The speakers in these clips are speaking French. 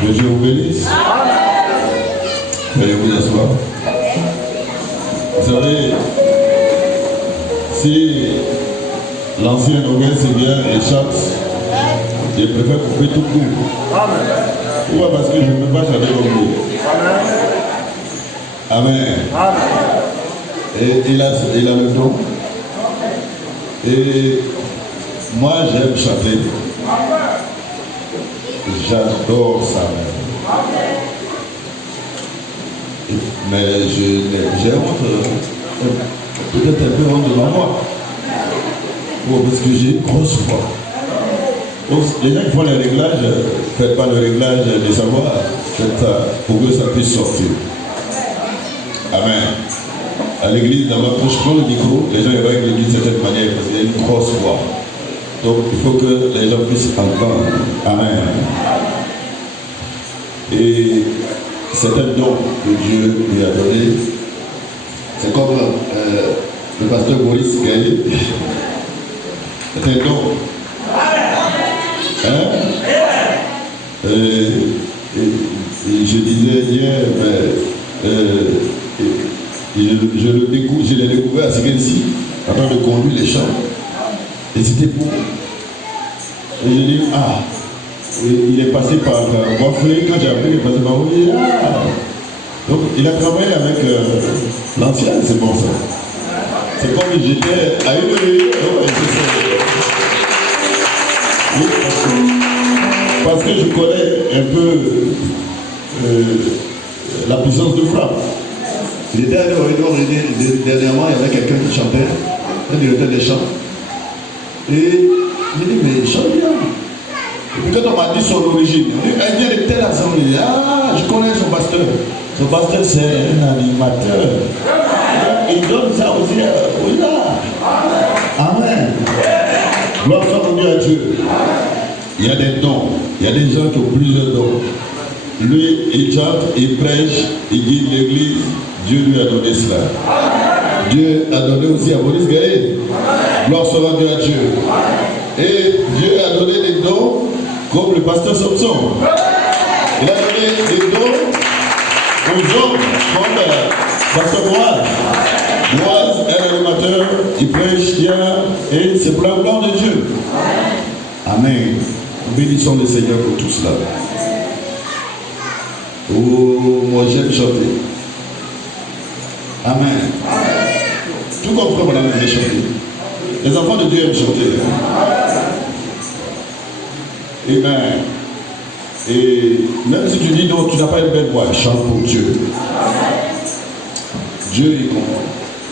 Que Dieu vous bénisse. Veuillez vous asseoir. Vous savez, si l'ancien Noguel c'est bien et chante, je préfère couper tout court. Pourquoi? Parce que je ne peux pas chanter comme vous. Amen. Et il a le don. Et moi j'aime chanter. J'adore ça même. Mais j'ai honte, peut-être un peu honte devant moi. Parce que j'ai une grosse voix. Donc les gens qui font les réglages, faites pas le réglage de sa voix, faites ça pour que ça puisse sortir. Amen. À l'église, d'abord, quand je prends le micro, les gens voient l'église de cette manière parce qu'il y a une grosse voix. Donc il faut que les gens puissent entendre. Amen. Et c'est un don que Dieu lui a donné. C'est comme le pasteur Maurice Gaillet. C'est un don. Hein? Et je disais hier, je l'ai découvert à Séguenci, en train de conduire les champs. Et c'était pour. Et j'ai dit, il est passé par Boisflé, quand j'ai appris, il est passé par Boisflé. Donc il a travaillé avec l'ancien, c'est bon ça. C'est comme si j'étais à une réunion. Oui, parce que je connais un peu la puissance de frappe. Il était à une réunion dernièrement, il y avait quelqu'un qui chantait, un directeur des chants. Et il dit, mais il chante bien. Et puis quand on m'a dit son origine, il vient de telle assemblée. Ah, je connais son pasteur. Son pasteur, c'est un animateur. Il donne ça aussi. Oui, là. Amen. Gloire soit rendue à Dieu. Il y a des dons. Il y a des gens qui ont plusieurs dons. Lui, il chante, il prêche, il guide l'église. Dieu lui a donné cela. Dieu a donné aussi à Maurice Gaillet. Gloire soit rendue à Dieu. Et Dieu a donné des dons comme le pasteur Samson. Il a donné des dons aux hommes comme pasteur Boaz. Boaz est un animateur, il prêche bien et c'est pour la gloire de Dieu. Amen. Bénissons le Seigneur pour tout cela. Oh, moi j'aime chanter. Amen. Tout comme frère madame aime chanter. Les enfants de Dieu aiment chanter. Amen. Et même si tu dis non, tu n'as pas une belle voix, chante pour Dieu. Dieu est content.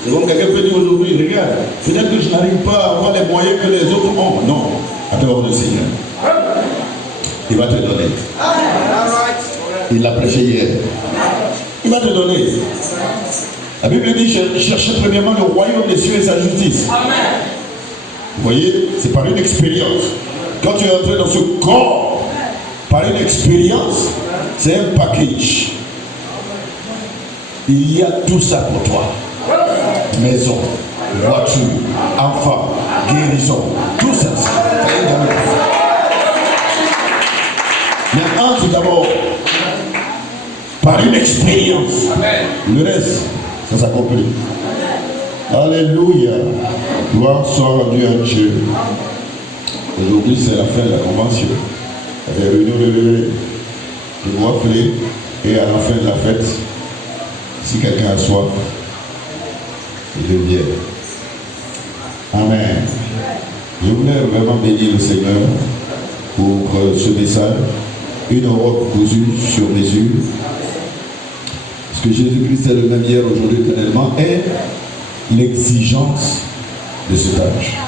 C'est comme quelqu'un peut dire aujourd'hui, regarde, peut-être que je n'arrive pas à avoir les moyens que les autres ont. Non, attends le Seigneur. Il va te donner. Il l'a prêché hier. Il va te donner. La Bible dit, cherchez premièrement le royaume des cieux et sa justice. Vous voyez, c'est par une expérience. Quand tu es entré dans ce corps, par une expérience, c'est un package. Il y a tout ça pour toi. Maison, voiture, enfant, guérison, tout ça. Mais entre d'abord par une expérience. Le reste, ça s'accomplit. Alléluia. Gloire soit rendue à Dieu. Aujourd'hui, c'est la fin de la convention. Il y a des réunions de Boisflé et à la fin de la fête, si quelqu'un a soif, il vient. Amen. Je voulais vraiment bénir le Seigneur pour ce message. Une robe cousue sur mesure. Parce que Jésus-Christ est le même hier, aujourd'hui, éternellement, et l'exigence de cet âge.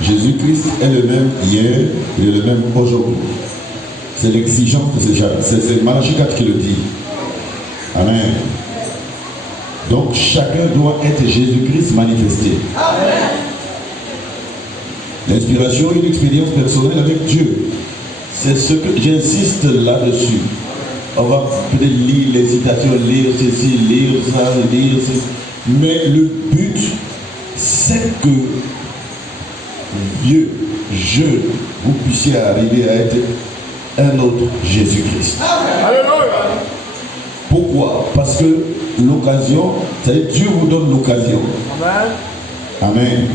Jésus-Christ est le même hier, il est le même aujourd'hui. C'est l'exigence de ces âges. C'est Malachie 4 qui le dit. Amen. Donc chacun doit être Jésus-Christ manifesté. Amen. L'inspiration est une expérience personnelle avec Dieu. C'est ce que j'insiste là-dessus. On va peut-être lire les citations, lire ceci, lire ça, lire ceci. Mais le but, c'est que vieux, jeune, vous puissiez arriver à être un autre Jésus-Christ. Pourquoi? Parce que l'occasion, c'est-à-dire Dieu vous donne l'occasion. Amen.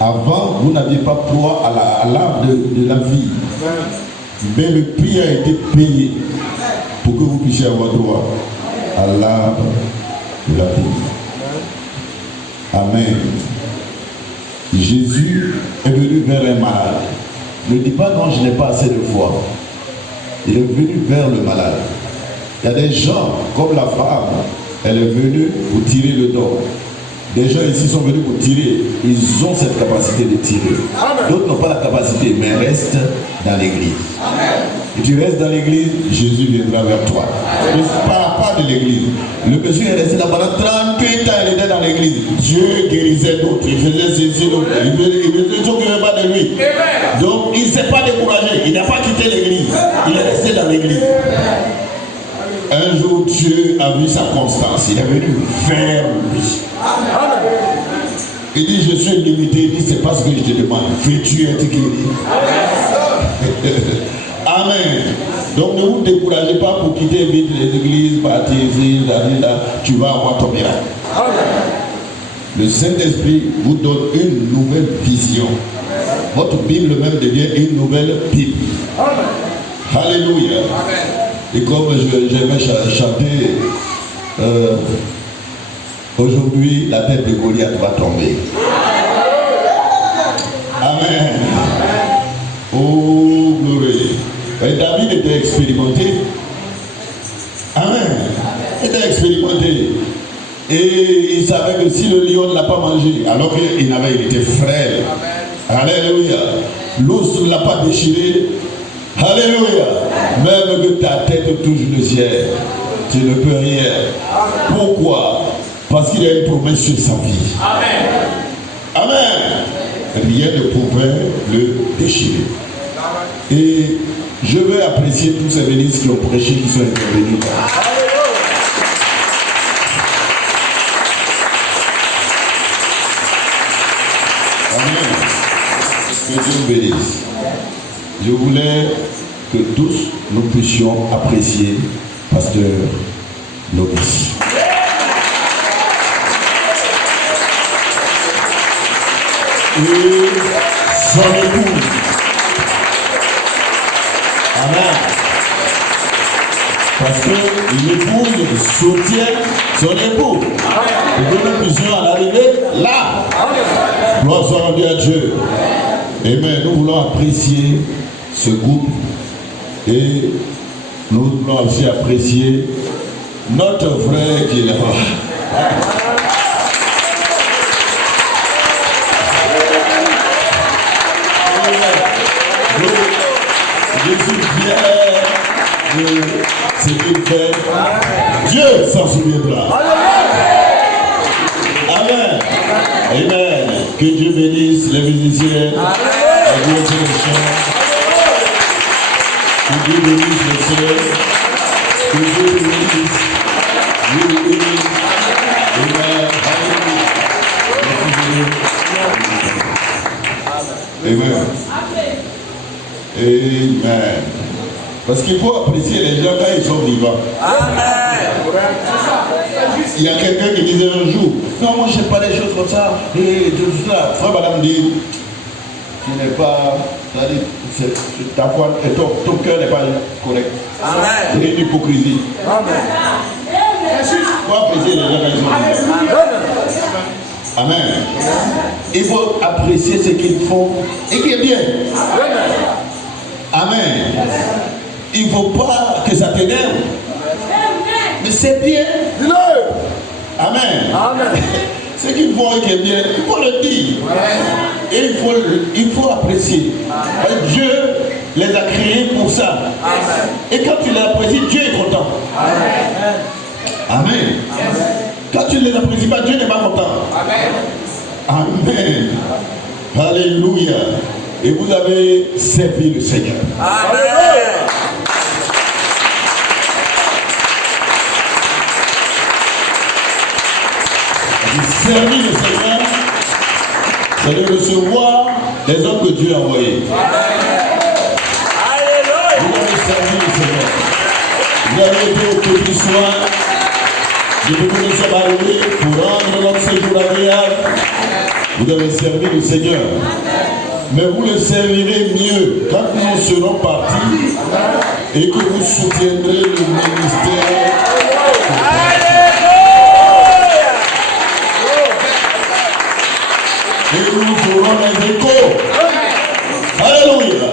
Avant, vous n'aviez pas droit à l'arbre de la vie. Mais le prix a été payé pour que vous puissiez avoir droit à l'arbre de la vie. Amen. Jésus est venu vers un malade. Ne dis pas non, je n'ai pas assez de foi. Il est venu vers le malade. Il y a des gens, comme la femme, elle est venue pour tirer le don. Des gens ici sont venus pour tirer. Ils ont cette capacité de tirer. D'autres n'ont pas la capacité, mais restent dans l'église. Et tu restes dans l'église, Jésus viendra vers toi. Ne parle pas de l'église. Le monsieur est resté là pendant 38 ans, il était dans l'église. Dieu guérissait d'autres, il faisait ceci, d'autres. Il faisait tout qui ne veut pas de lui. Donc il ne s'est pas découragé, il n'a pas quitté l'église. Il est resté dans l'église. Un jour, Dieu a vu sa constance. Il est venu vers lui. Il dit, je suis limité. Il dit, c'est pas ce que je te demande. Veux-tu être guéri? Amen. Donc ne vous découragez pas pour quitter vite les églises, partir ici, là, tu vas avoir ton miracle. Le Saint-Esprit vous donne une nouvelle vision. Votre Bible même devient une nouvelle Bible. Alléluia. Et comme j'aimais chanter, aujourd'hui, la tête de Goliath va tomber. Amen. Oh, glorie. Et David était expérimenté. Amen. Il était expérimenté. Et il savait que si le lion ne l'a pas mangé, alors il était frêle. Alléluia. L'ours ne l'a pas déchiré. Alléluia. Même que ta tête touche le ciel, tu ne peux rien. Pourquoi? Parce qu'il y a une promesse sur sa vie. Amen. Amen. Rien ne pouvait le déchirer. Et je veux apprécier tous ces ministres qui ont prêché, qui sont intervenus. Amen. Que Dieu bénisse. Je voulais que tous nous puissions apprécier Pasteur Lovis. Et son épouse. Amen. Parce que l'épouse soutient son époux. Et que nous puissions en arriver là. Gloire soit rendue à Dieu. Amen. Nous voulons apprécier ce groupe et nous voulons aussi apprécier notre frère qui est là-bas. Je suis fier de ce qu'il fait. Dieu s'en souviendra. Amen. Amen. Que Dieu bénisse les musiciens, les directeurs de chant. Que Dieu bénisse les sœurs. Que Dieu bénisse. Dieu bénisse. Amen. Amen. Amen. Parce qu'il faut apprécier les gens quand ils sont vivants. Amen. Il y a quelqu'un qui disait un jour, non, moi je ne sais pas des choses comme ça. Et tout ça. Frère Madame dit, tu n'es pas, ta foi, ton cœur n'est pas correct. Amen. C'est une hypocrisie. Amen. Il faut apprécier les gens quand ils sont vivants. Amen. Il faut apprécier ce qu'ils font et qui est bien. Amen. Il ne faut pas que ça t'énerve. Mais c'est bien. Amen. Amen. Ce qu'ils font et qui est bien, il faut le dire. Et il faut apprécier. Dieu les a créés pour ça. Et quand tu les apprécies, Dieu est content. Amen. Quand tu ne les apprécies pas, Dieu n'est pas content. Amen. Alléluia. Et vous avez servi le Seigneur. Amen. Vous servi le Seigneur, c'est de recevoir les hommes que Dieu a envoyés. Alléluia. été au petit soin. Depuis que nous sommes arrivés pour rendre notre séjour agréable, vous avez servi le Seigneur. Mais vous le servirez mieux quand nous serons partis et que vous soutiendrez le ministère. Et nous ferons les échos. Alléluia.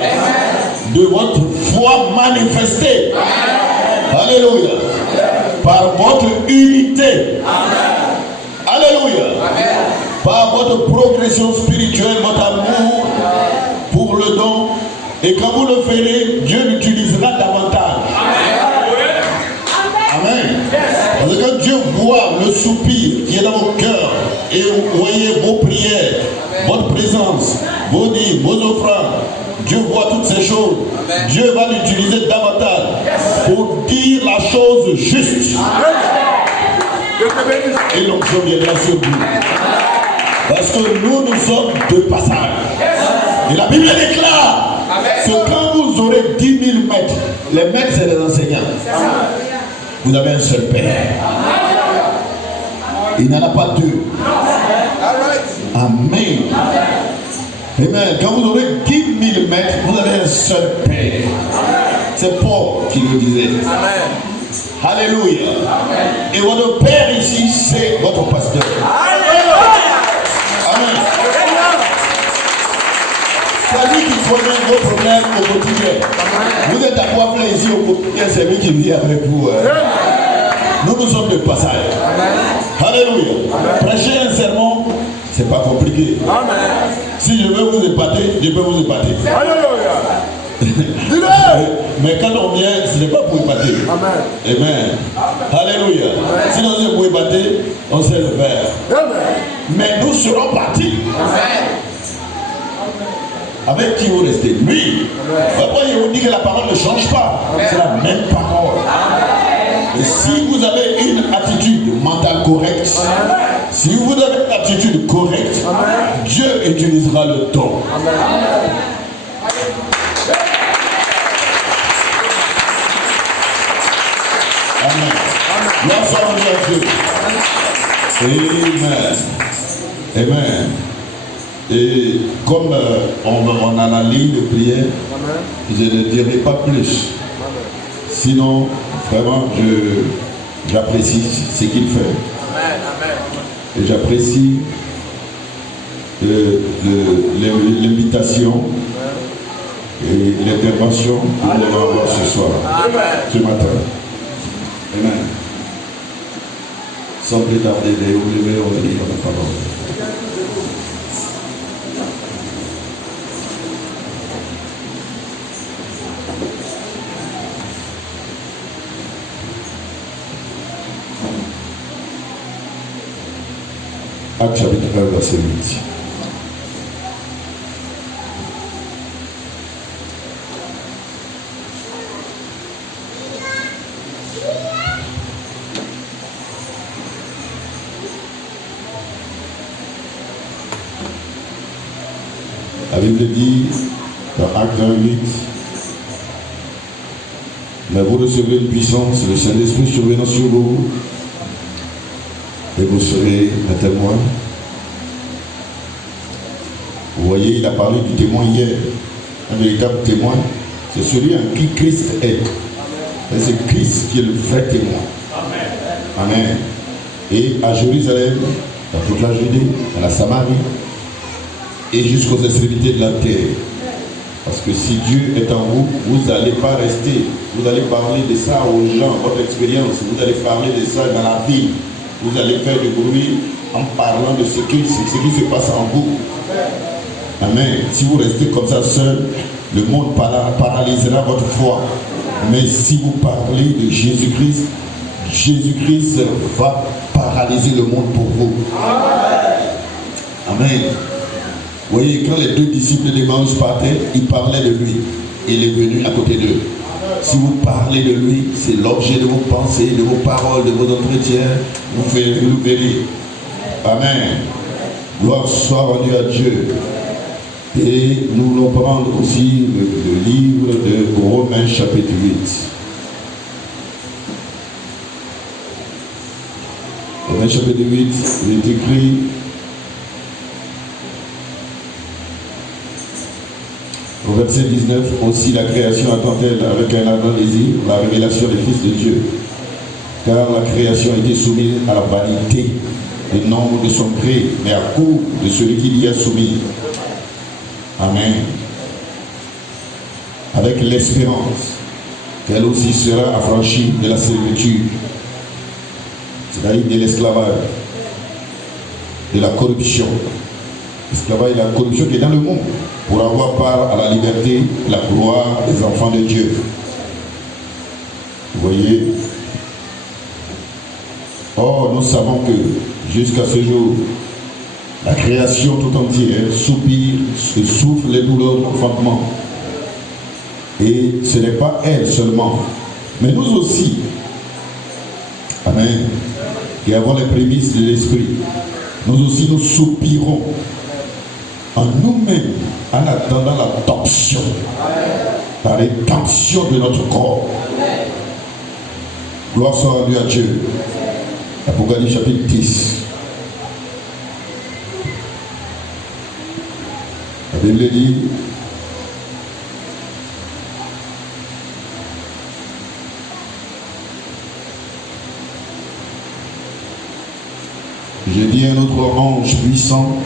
De votre foi manifestée. Alléluia. Par votre unité. Alléluia. Par votre progression spirituelle, votre amour pour le don. Et quand vous le ferez, Dieu l'utilisera davantage. Amen. Parce que quand Dieu voit le soupir qui est dans vos cœurs et vous voyez vos prières, votre présence, vos dîmes, vos offrandes, Dieu voit toutes ces choses. Dieu va l'utiliser davantage pour dire la chose juste. Et l'onction viendra sur vous. Parce que nous sommes de passage. Et la Bible déclare que quand vous aurez 10 000 maîtres, les maîtres c'est les enseignants. Vous avez un seul Père. Il n'y en a pas deux. Amen. Amen. Quand vous aurez 10 000 maîtres, vous avez un seul Père. C'est Paul qui le disait. Alléluia. Et votre Père ici, c'est votre pasteur. Amen. C'est lui qui connaît vos problèmes au quotidien. Vous êtes à quoi faire ici au quotidien, c'est lui qui vit avec vous. Nous sommes de passage. Alléluia. Prêcher un sermon, c'est pas compliqué. Si je veux vous épater, je peux vous épater. Mais quand on vient, ce n'est pas pour épater. Amen. Alléluia. Sinon, c'est pour épater, on sait le faire. Mais nous serons partis. Avec qui vous restez? Lui. Après, il vous dit que la parole ne change pas. C'est la même parole. Et si vous avez une attitude mentale correcte, si vous avez une attitude correcte, Dieu utilisera le don. Amen. L'ensemble de Dieu. Amen. Amen. Et comme on a la ligne de prière, je ne dirai pas plus. Sinon, vraiment, j'apprécie ce qu'il fait. Et j'apprécie l'invitation et l'intervention que nous allons avoir ce soir, ce matin. Amen. Sans plus tarder, on va lire la parole. Acte chapitre 1, verset 8. La Bible dit dans Acte 1, 8, mais vous recevrez une puissance, le Saint-Esprit survenant sur vous, et vous serez un témoin. Vous voyez, il a parlé du témoin hier. Un véritable témoin, c'est celui en qui Christ est. Et c'est Christ qui est le vrai témoin. Amen. Et à Jérusalem, dans toute la Judée, dans la Samarie, et jusqu'aux extrémités de la terre. Parce que si Dieu est en vous, vous n'allez pas rester. Vous allez parler de ça aux gens, votre expérience. Vous allez parler de ça dans la ville. Vous allez faire du bruit en parlant de ce qui se passe en vous. Amen. Si vous restez comme ça seul, le monde paralysera votre foi. Mais si vous parlez de Jésus-Christ, Jésus-Christ va paralyser le monde pour vous. Amen. Vous voyez, quand les deux disciples d'Emmaüs partaient, ils parlaient de lui. Il est venu à côté d'eux. Si vous parlez de lui, c'est l'objet de vos pensées, de vos paroles, de vos entretiens. Vous le verrez. Amen. Gloire soit rendue à Dieu. Et nous allons prendre aussi le livre de Romains chapitre 8. Romains chapitre 8, il est écrit au verset 19, aussi la création attend-elle avec un ardent désir la révélation des fils de Dieu. Car la création a été soumise à la vanité des nombres de son gré, mais à cause de celui qui l'y a soumis. Amen. Avec l'espérance qu'elle aussi sera affranchie de la servitude, c'est-à-dire de l'esclavage, de la corruption. L'esclavage et la corruption qui est dans le monde, pour avoir part à la liberté, la gloire des enfants de Dieu. Vous voyez? Or, nous savons que jusqu'à ce jour, la création tout entière soupire, souffre les douleurs de l'enfantement. Et ce n'est pas elle seulement, mais nous aussi. Amen. Qui avons les prémices de l'esprit. Nous aussi nous soupirons en nous-mêmes en attendant l'adoption, la rédemption de notre corps. Gloire soit rendue à Dieu. Apocalypse chapitre 10. La Bible dit j'ai dit un autre ange puissant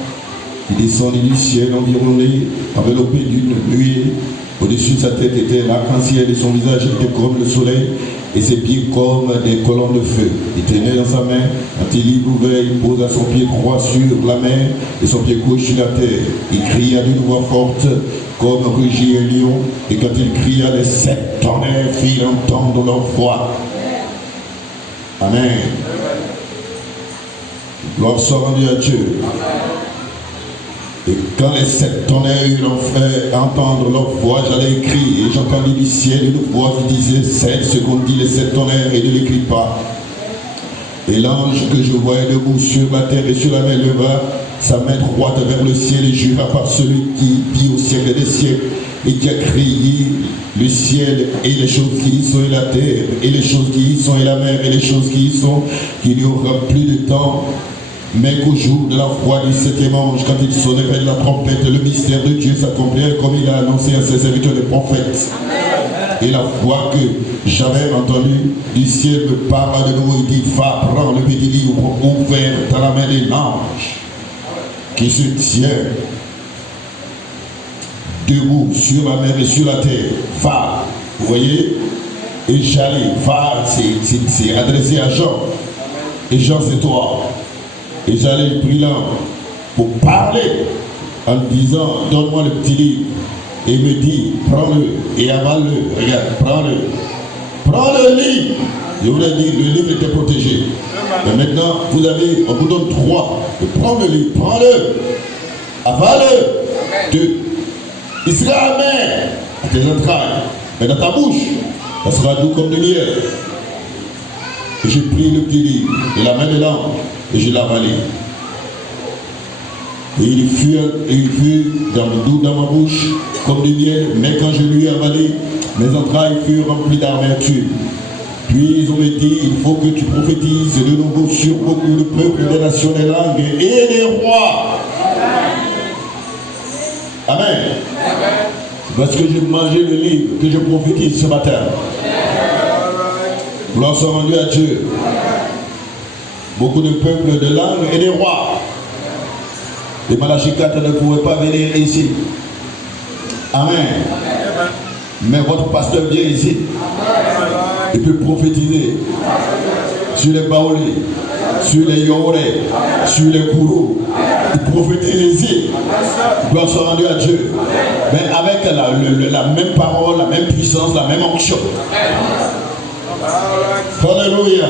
qui descendit du ciel environné, enveloppé d'une nuée. Au-dessus de sa tête était l'arc-en-ciel et son visage était comme le soleil et ses pieds comme des colonnes de feu. Il tenait dans sa main un petit livre ouvert, il posa son pied droit sur la mer et son pied gauche sur la terre. Il cria d'une voix forte comme rugit un lion, et quand il cria, les 7 tonnerres firent entendre leur voix. Amen. Gloire soit rendue à Dieu. Et quand les 7 tonnerres eurent fait entendre leur voix, j'allais écrire, et j'entendis du ciel une voix qui disait, cède ce qu'ont dit les 7 tonnerres et ne l'écris pas. Et l'ange que je voyais debout sur la terre et sur la mer leva sa main droite vers le ciel et jura par celui qui vit au siècle des siècles et qui a créé le ciel et les choses qui y sont et la terre et les choses qui y sont et la mer et les choses qui y sont, qu'il n'y aura plus de temps, mais qu'au jour de la voix du 7e ange, quand il sonnerait de la trompette, le mystère de Dieu s'accomplirait comme il a annoncé à ses serviteurs les prophètes. Et la voix que j'avais entendue du ciel me parla de nouveau et dit, va prendre le petit livre ouvert dans la main de l'ange qui se tient debout sur la mer et sur la terre. Va, vous voyez, et j'allais, va, c'est adressé à Jean. Et Jean, c'est toi. Et j'allais brillant pour parler en disant, donne-moi le petit livre. Et il me dit, prends-le et avale-le. Regarde, prends-le. Prends le livre. Je vous l'ai dit, le livre était protégé. Mais maintenant, vous avez, on vous donne 3. Prends le livre, prends-le. Avale-le. Il sera amer à tes entrailles. Mais dans ta bouche, ça sera doux comme du miel. Et j'ai pris le petit livre de la main de l'ange et je l'ai avalé. Et il fut doux dans ma bouche comme du miel, mais quand je lui ai avalé, mes entrailles furent remplies d'amertume. Puis on me dit, il faut que tu prophétises de nouveau sur beaucoup de peuples, des nations, des langues et des rois. Amen. Parce que j'ai mangé le livre que je prophétise ce matin. Gloire soit rendue à Dieu. Beaucoup de peuples, de langues et des rois. Les Malachie 4 ne pouvaient pas venir ici. Amen. Mais votre pasteur vient ici. Il peut prophétiser sur les baoulés, sur les yorés, sur les gourous. Il prophétise ici. Gloire soit rendue à Dieu. Mais avec la même parole, la même puissance, la même onction. Alléluia.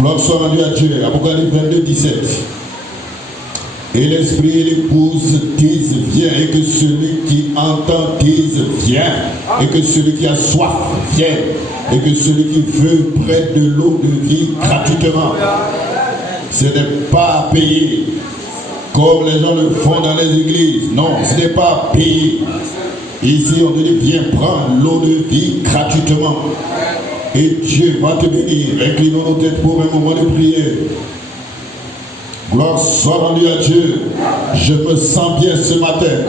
Gloire soit rendue à Dieu. Apocalypse 22, 17. Et l'esprit et l'épouse disent viens, et que celui qui entend dise viens, et que celui qui a soif vienne, et que celui qui veut prenne de l'eau de vie gratuitement. Ce n'est pas à payer comme les gens le font dans les églises. Non, ce n'est pas à payer. Ici on te dit viens prendre l'eau de vie gratuitement. Et Dieu va te bénir. Inclinons nos têtes pour un moment de prière. Gloire soit rendue à Dieu. Je me sens bien ce matin.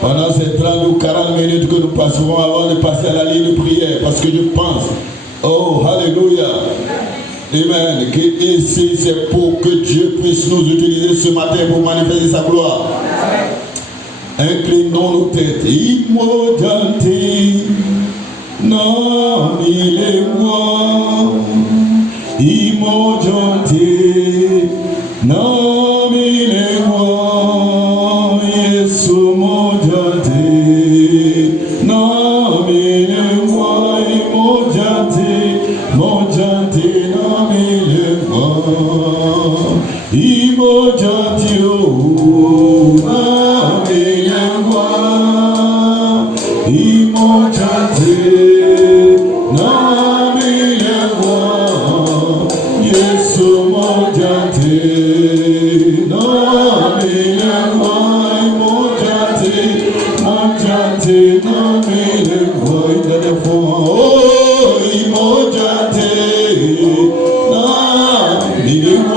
Pendant ces 30 ou 40 minutes que nous passerons avant de passer à la ligne de prière. Parce que je pense, oh, alléluia. Amen. Que ici, c'est pour que Dieu puisse nous utiliser ce matin pour manifester sa gloire. Inclinons nos têtes. Immortalité. Non, il est moi. Immortalité. Non, il est moi. Yesu immortalité. Non, il est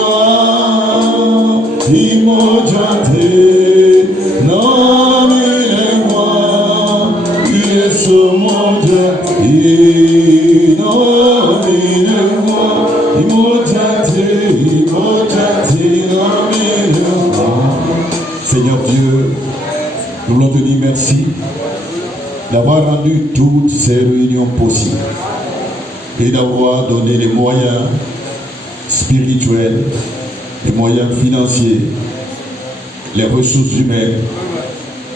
moi. Immortalité. Immortalité. Non, il est moi. Immortalité. Non, il est moi. Immortalité. Seigneur Dieu, nous voulons te dire merci d'avoir rendu toutes ces réunions possibles et d'avoir donné les moyens spirituels, les moyens financiers, les ressources humaines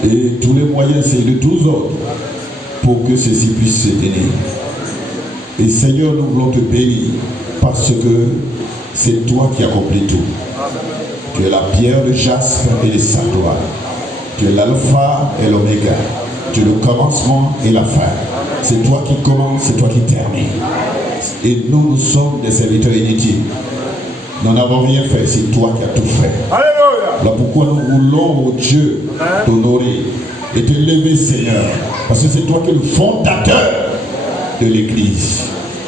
et tous les moyens de tous ordres pour que ceci puisse se tenir. Et Seigneur, nous voulons te bénir parce que c'est toi qui accomplis tout. Tu es la pierre de jaspe et de sardoine. Tu es l'alpha et l'oméga. Tu es le commencement et la fin. C'est toi qui commences, c'est toi qui termines. Et nous sommes des serviteurs inutiles. Nous n'avons rien fait, c'est toi qui as tout fait. Alléluia. Alors pourquoi nous voulons, oh Dieu, t'honorer et te lever, Seigneur. Parce que c'est toi qui es le fondateur de l'Église.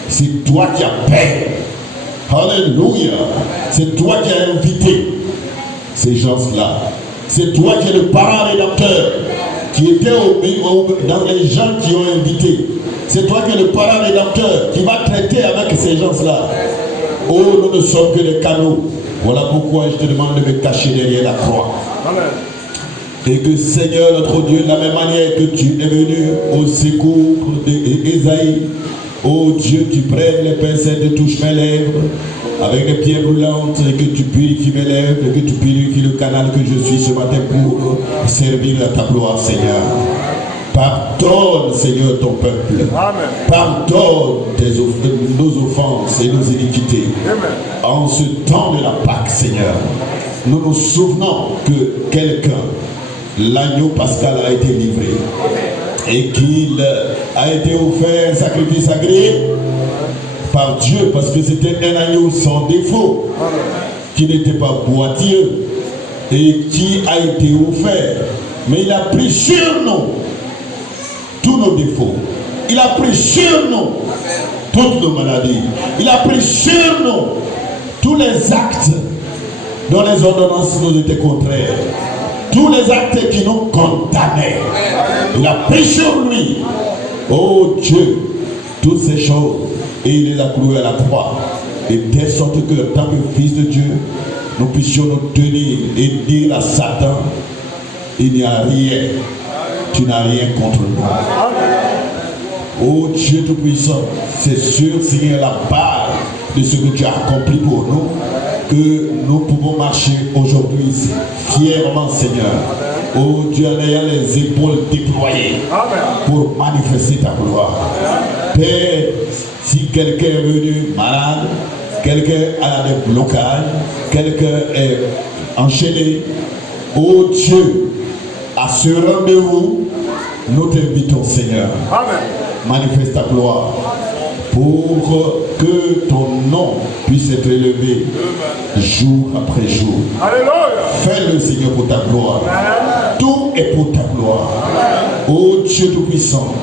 C'est toi qui as payé. Alléluia. C'est toi qui as invité ces gens-là. C'est toi qui es le parent rédempteur qui était dans les gens qui ont invité. C'est toi qui es le parent rédempteur qui va traiter avec ces gens-là. Oh, nous ne sommes que des canaux. Voilà pourquoi je te demande de me cacher derrière la croix. Amen. Et que Seigneur notre Dieu, de la même manière que tu es venu au secours d'Ésaïe, oh Dieu, tu prennes les pincettes de touche mes lèvres avec des pierres brûlantes et que tu purifies mes lèvres et que tu purifies le canal que je suis ce matin pour servir à ta gloire, Seigneur. Pardonne, Seigneur, ton peuple. Amen. Pardonne nos offenses et nos iniquités. Amen. En ce temps de la Pâque, Seigneur, nous nous souvenons que quelqu'un, l'agneau pascal, a été livré et qu'il a été offert un sacrifice agréé par Dieu parce que c'était un agneau sans défaut, qui n'était pas boiteux et qui a été offert. Mais il a pris sur nous tous nos défauts. Il a pris sur nous toutes nos maladies. Il a pris sur nous tous les actes dont les ordonnances nous étaient contraires. Tous les actes qui nous condamnaient. Il a pris sur lui, oh Dieu, toutes ces choses. Et il les a cloués à la croix. Et telle sorte que, en tant que fils de Dieu, nous puissions nous tenir et dire à Satan, il n'y a rien. Tu n'as rien contre nous. Oh Dieu Tout-Puissant, c'est sûr, Seigneur, la part de ce que tu as accompli pour nous, que nous pouvons marcher aujourd'hui fièrement, Seigneur. Oh Dieu, en ayant les épaules déployées pour manifester ta gloire. Père, si quelqu'un est venu malade, quelqu'un a des blocages, quelqu'un est enchaîné, oh Dieu, à ce rendez-vous, nous t'invitons, Seigneur. Amen. Manifeste ta gloire pour que ton nom puisse être élevé jour après jour. Alléluia. Fais-le, Seigneur, pour ta gloire. Amen. Tout est pour ta gloire. Ô Dieu Tout-Puissant,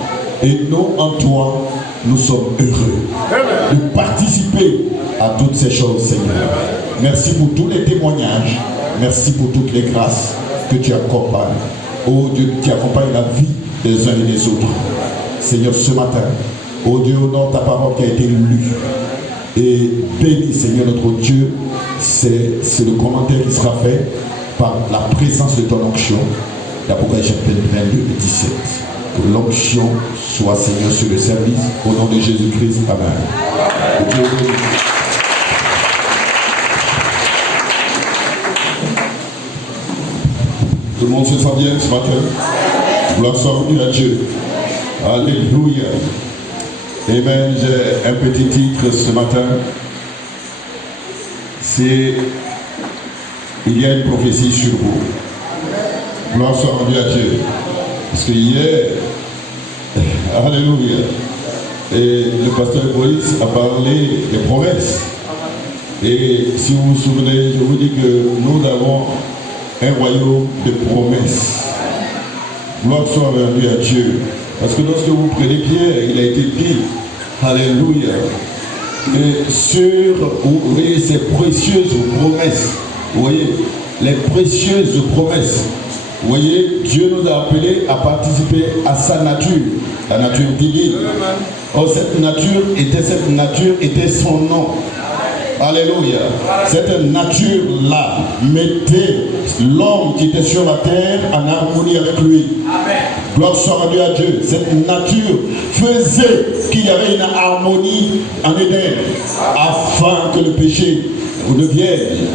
et nous, en toi, nous sommes heureux de participer à toutes ces choses, Seigneur. Merci pour tous les témoignages. Merci pour toutes les grâces que tu accompagnes. Oh Dieu, tu accompagnes la vie des uns et des autres. Seigneur, ce matin, oh Dieu, honore ta parole qui a été lue. Et bénis, Seigneur notre Dieu, c'est le commentaire qui sera fait par la présence de ton onction. D'Apocalypse chapitre 22 et 17. Que l'onction soit, Seigneur, sur le service. Au nom de Jésus-Christ. Amen. Que Dieu bénisse. Tout le monde se sent bien ce matin. Gloire soit venue à Dieu. Alléluia. Amen. J'ai un petit titre ce matin. C'est il y a une prophétie sur vous. Gloire soit rendue à Dieu. Parce que hier, alléluia, et le pasteur Moïse a parlé des promesses. Et si vous vous souvenez, je vous dis que nous avons un royaume de promesses. Gloire soit rendue à Dieu. Parce que lorsque vous prenez Pierre, il a été dit, alléluia, et sur, vous voyez, ces précieuses promesses. Vous voyez, les précieuses promesses. Vous voyez, Dieu nous a appelés à participer à sa nature, la nature divine. Oh, cette nature était son nom. Alléluia. Cette nature-là mettait l'homme qui était sur la terre en harmonie avec lui. Gloire soit rendue à Dieu. Cette nature faisait qu'il y avait une harmonie en Éden afin que le péché devienne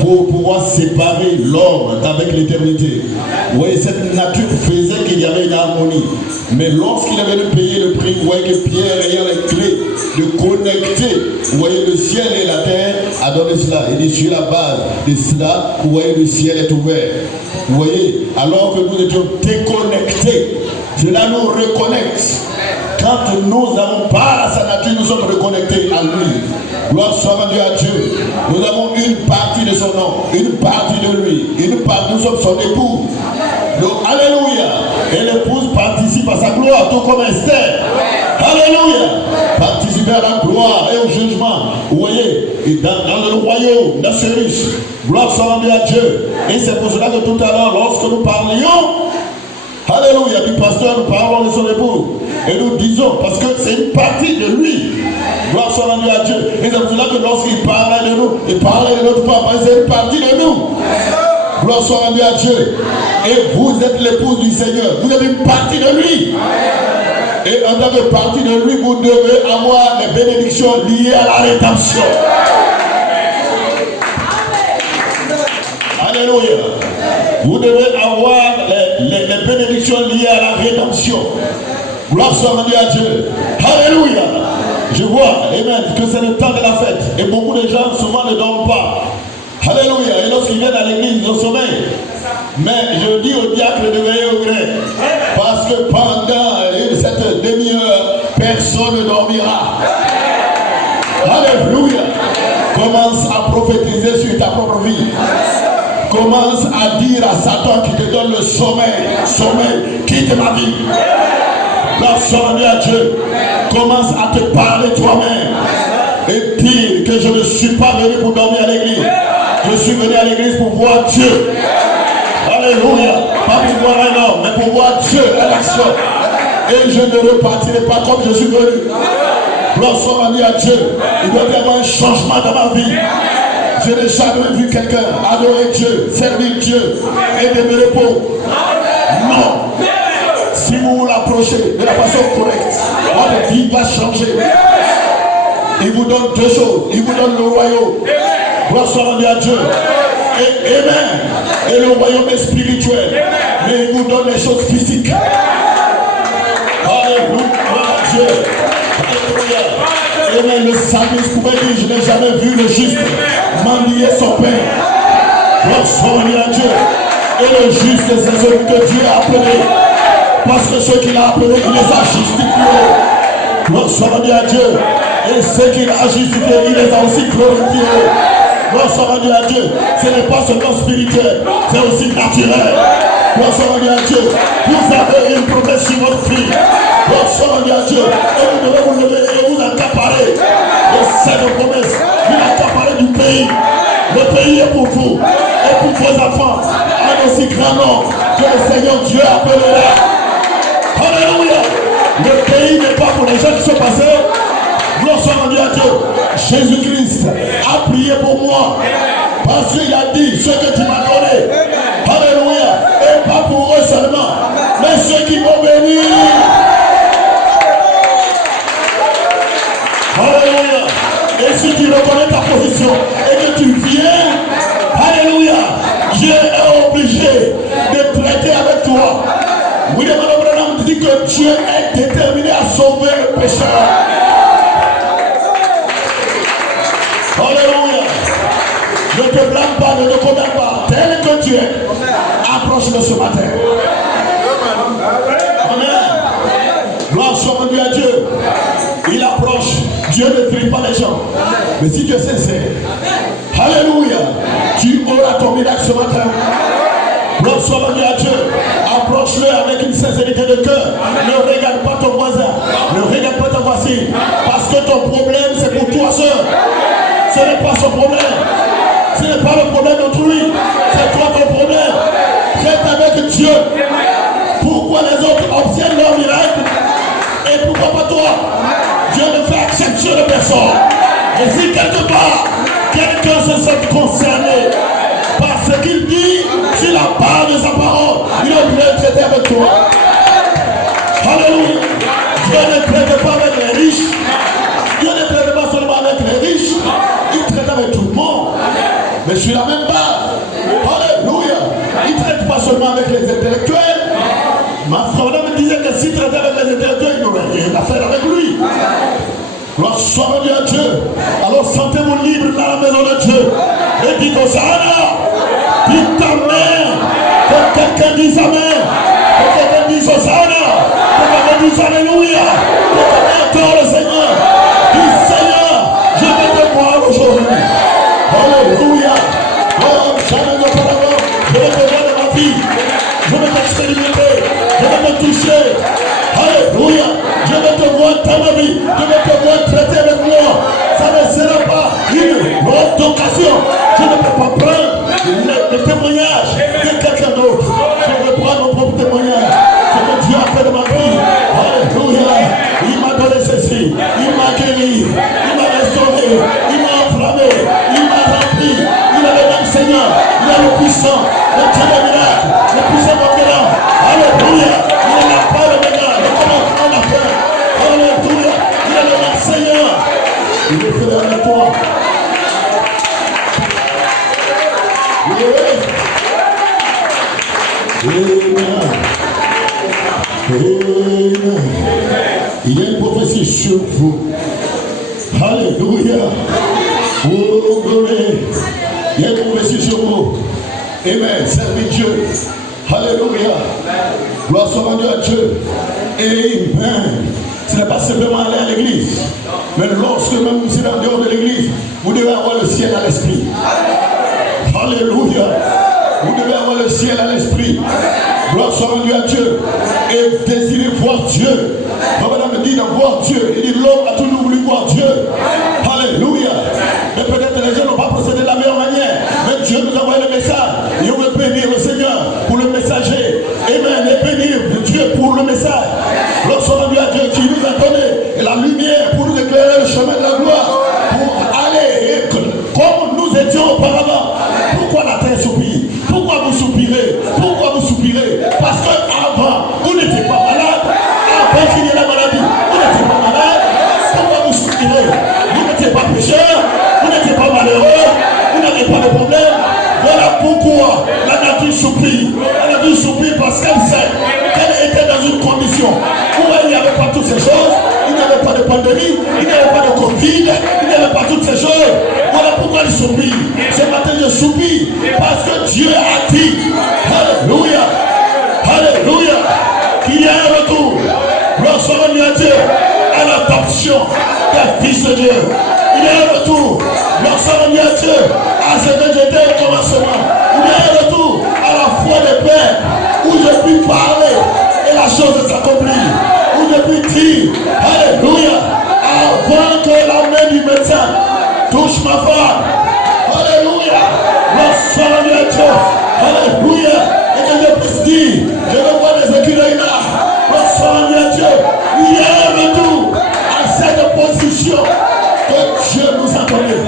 pour pouvoir séparer l'homme avec l'éternité. Vous voyez, cette nature faisait qu'il y avait une harmonie. Mais lorsqu'il avait de payer le prix, vous voyez que Pierre ayant les clés de connecter, vous voyez, le ciel et la terre, a donné cela. Il dit sur la base de cela, vous voyez, le ciel est ouvert. Vous voyez, alors que nous étions déconnectés, cela nous reconnecte. Quand nous avons part à sa nature, nous sommes reconnectés à lui. Gloire soit rendue à Dieu. Nous avons une partie de son nom, une partie de lui, une partie, nous sommes son époux. Donc, alléluia. Et l'épouse participe à sa gloire, tout comme Esther. Alléluia. Participer à la gloire et au jugement. Vous voyez, dans le royaume d'Assyrus, gloire soit rendue à Dieu. Et c'est pour cela que tout à l'heure, lorsque nous parlions, alléluia, du pasteur, nous parlons de son époux. Et nous disons, parce que c'est une partie de lui. Gloire soit rendue à Dieu. Et c'est pour cela que lorsqu'il parlait de nous, il parlait de notre femme, c'est une partie de nous. Gloire soit rendue à Dieu. Et vous êtes l'épouse du Seigneur. Vous êtes une partie de lui. Et en tant que partie de lui, vous devez avoir les bénédictions liées à la rédemption. Alléluia. Vous devez avoir les bénédictions liées à la rédemption. Gloire soit rendue à Dieu. Alléluia. Je vois, amen, que c'est le temps de la fête. Et beaucoup de gens souvent ne dorment pas. Alléluia. Et lorsqu'ils viennent à l'église, ils ont sommeil. Mais je dis au diacre de veiller au gré. Parce que pendant cette demi-heure, personne ne dormira. Alléluia. Commence à prophétiser sur ta propre vie. Commence à dire à Satan qui te donne le sommeil. Sommeil, quitte ma vie. La soirée à Dieu. Commence à te parler toi-même. Et dire que je ne suis pas venu pour dormir à l'église. Je suis venu à l'église pour voir Dieu. Alléluia. Pas pour voir un homme, mais pour voir Dieu à l'action. Et je ne repartirai pas comme je suis venu. Gloire soit rendue à Dieu. Il doit y avoir un changement dans ma vie. Je n'ai jamais vu quelqu'un adorer Dieu, servir Dieu et demeurer pauvre. Non. Si vous vous l'approchez de la façon correcte, votre vie va changer. Il vous donne deux choses. Il vous donne le royaume. Gloire soit rendue à Dieu. Et amen. Et le royaume est spirituel. Mais il vous donne les choses physiques. Alléluia. Dieu. Alléluia. Amen. Le psalmiste pouvait dire, je n'ai jamais vu le juste mendier son pain. Gloire soit rendue à Dieu. Et le juste, c'est celui que Dieu a appelé. Parce que ceux qu'il a appelés, il les a justifiés. Gloire soit rendue à Dieu. Et ceux qu'il a justifiés, il les a aussi glorifiés. Gloire soit rendue à Dieu. Ce n'est pas seulement spirituel, c'est aussi naturel. Gloire soit rendue à Dieu. Vous avez une promesse sur votre vie. Gloire soit rendue à Dieu. Et vous devez vous lever et vous accaparer de cette promesse. Vous accaparer du pays. vous et pour vos enfants. Un aussi grand nom que le Seigneur Dieu appellera. Alléluia. Le pays n'est pas pour les gens qui sont passés. Gloire soit rendue à Dieu. Jésus-Christ a prié pour moi. Parce qu'il a dit ce que tu m'as donné. Alléluia. Et pas pour eux seulement, mais ceux qui m'ont béni. Alléluia. Et si tu reconnais ta position et que tu viens, alléluia, Dieu est obligé de traiter avec toi. William Branham dit que Dieu est déterminé à sauver le pécheur. Alléluia. Ne te blâme pas, ne te condamne pas. Tel que tu es, approche-le ce matin. Amen. Gloire soit rendue à Dieu. Il approche. Dieu ne trie pas les gens. Mais si tu es sincère, alléluia, tu auras ton miracle ce matin. Gloire soit rendue à Dieu. Approche-le avec une sincérité de cœur. Ne regarde pas ton voisin. Ne regarde pas ta voisine. Parce que ton problème, c'est pour toi seul. Ce n'est pas son problème. Ce n'est pas le problème d'autrui. C'est toi ton problème. Traite avec Dieu. Pourquoi les autres obtiennent leur miracle et pourquoi pas toi? Dieu ne fait exception de personne. Et si quelque part, quelqu'un se sent concerné par ce qu'il dit sur la part de sa parole, il est obligé de traiter avec toi. Alléluia. Dieu ne traite pas avec les riches. Dieu ne traite pas seulement avec les riches. Il traite avec tout le monde. Mais sur la même base. Alléluia. Il ne traite pas seulement avec les intellectuels. Ma frère me disait que s'il traitait avec les intellectuels, il n'aurait rien à faire avec lui. Gloire soit rendue à Dieu. Alors sentez-vous libre dans la maison de Dieu. Et dites Hosanna. Dites Amen. Que quelqu'un dise Amen. Que quelqu'un dise Hosanna. Que quelqu'un dise Alléluia. Que quelqu'un adore le Seigneur. Dis Seigneur, je vais te voir aujourd'hui. Alléluia. Oh, jamais auparavant, je vais te voir dans ma vie. Je vais t'expérimenter. Je vais te toucher. Alléluia. Je vais te voir dans ma vie. Je vais te voir traiter avec moi. Ça ne sera pas une autre occasion. Je ne peux pas prendre le témoignage de quelqu'un d'autre. Je vais prendre mon propre témoignage. Ce que Dieu a fait de ma vie. Alléluia. Il m'a donné ceci. Il m'a guéri. Il m'a restauré. Il m'a enflammé. Il m'a rempli. Il est le même Seigneur. Il est le puissant. Le Dieu des miracles. Le puissant maintenant. Alléluia. Il est la part de maintenant. Le commencement de la fin. Alléluia. Il est le même Seigneur. Il est fait avec toi. Amen. Amen. Il y a une prophétie sur vous. Alléluia. Oh, glory. Il y a une prophétie sur vous. Amen. Servez Dieu. Alléluia. Gloire soit rendue à Dieu. Amen. Ce n'est pas simplement aller à l'église, mais lorsque même vous êtes en dehors de l'église, vous devez avoir le ciel à l'esprit. Alléluia. Vous devez avoir le ciel à l'esprit. Gloire soit rendue à Dieu. Et désirer voir Dieu. Comme me dit de voir Dieu. Il dit l'homme a toujours voulu voir Dieu. Alléluia. Mais peut-être les gens n'ont pas procédé de la meilleure manière. Mais Dieu nous a envoyé le message. Et on veut bénir le Seigneur pour le messager. Amen. Et bénir Dieu pour le message. Gloire soit rendue à Dieu qui nous a donné la lumière pour nous éclairer le chemin de la gloire. Pour aller comme nous étions auparavant. Pourquoi la terre soupire? Pourquoi vous soupirez? Pourquoi vous soupirez? Parce qu'avant, vous n'étiez pas malade. Avant qu'il y ait la maladie, vous n'étiez pas malade. Pourquoi vous soupirez? Vous n'étiez pas pécheur. Vous n'étiez pas malheureux. Vous n'avez pas de problème. Voilà pourquoi la nature soupire. La nature soupire parce qu'elle sait qu'elle était dans une condition où il n'y avait pas toutes ces choses. Il n'y avait pas de pandémie. Il n'y avait pas de Covid. Il n'y avait pas toutes ces choses. Voilà pourquoi il soupire. Ce matin, je soupire parce que Dieu a dit, alléluia, alléluia, qu'il y a un retour. Gloire soit rendue à Dieu, à l'adoption des fils de Dieu. Il y a un retour. Gloire soit rendue à Dieu, à ce que j'étais au commencement. Il y a un retour à la foi des pères, où je puis parler et la chose s'accomplit. Où je puis dire, alléluia, avant que la main du médecin touche ma femme. Alléluia. Gloire à Dieu. Alléluia. Et que je puisse dire, je ne vois des écureuils là. Gloire à Dieu. Il y a un retour à cette position que Dieu nous a donnée.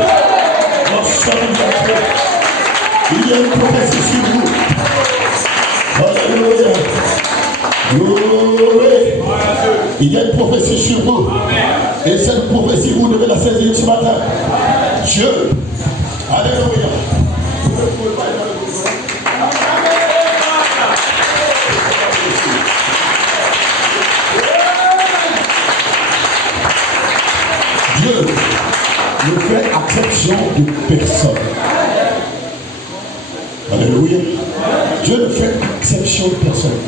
Gloire à Dieu. Il y a une prophétie sur vous. Alléluia. Glory. Il y a une prophétie sur vous. Et cette prophétie, vous devez la saisir ce matin. Dieu. Alléluia. Dieu ne fait exception de personne. Alléluia. Dieu ne fait exception de personne.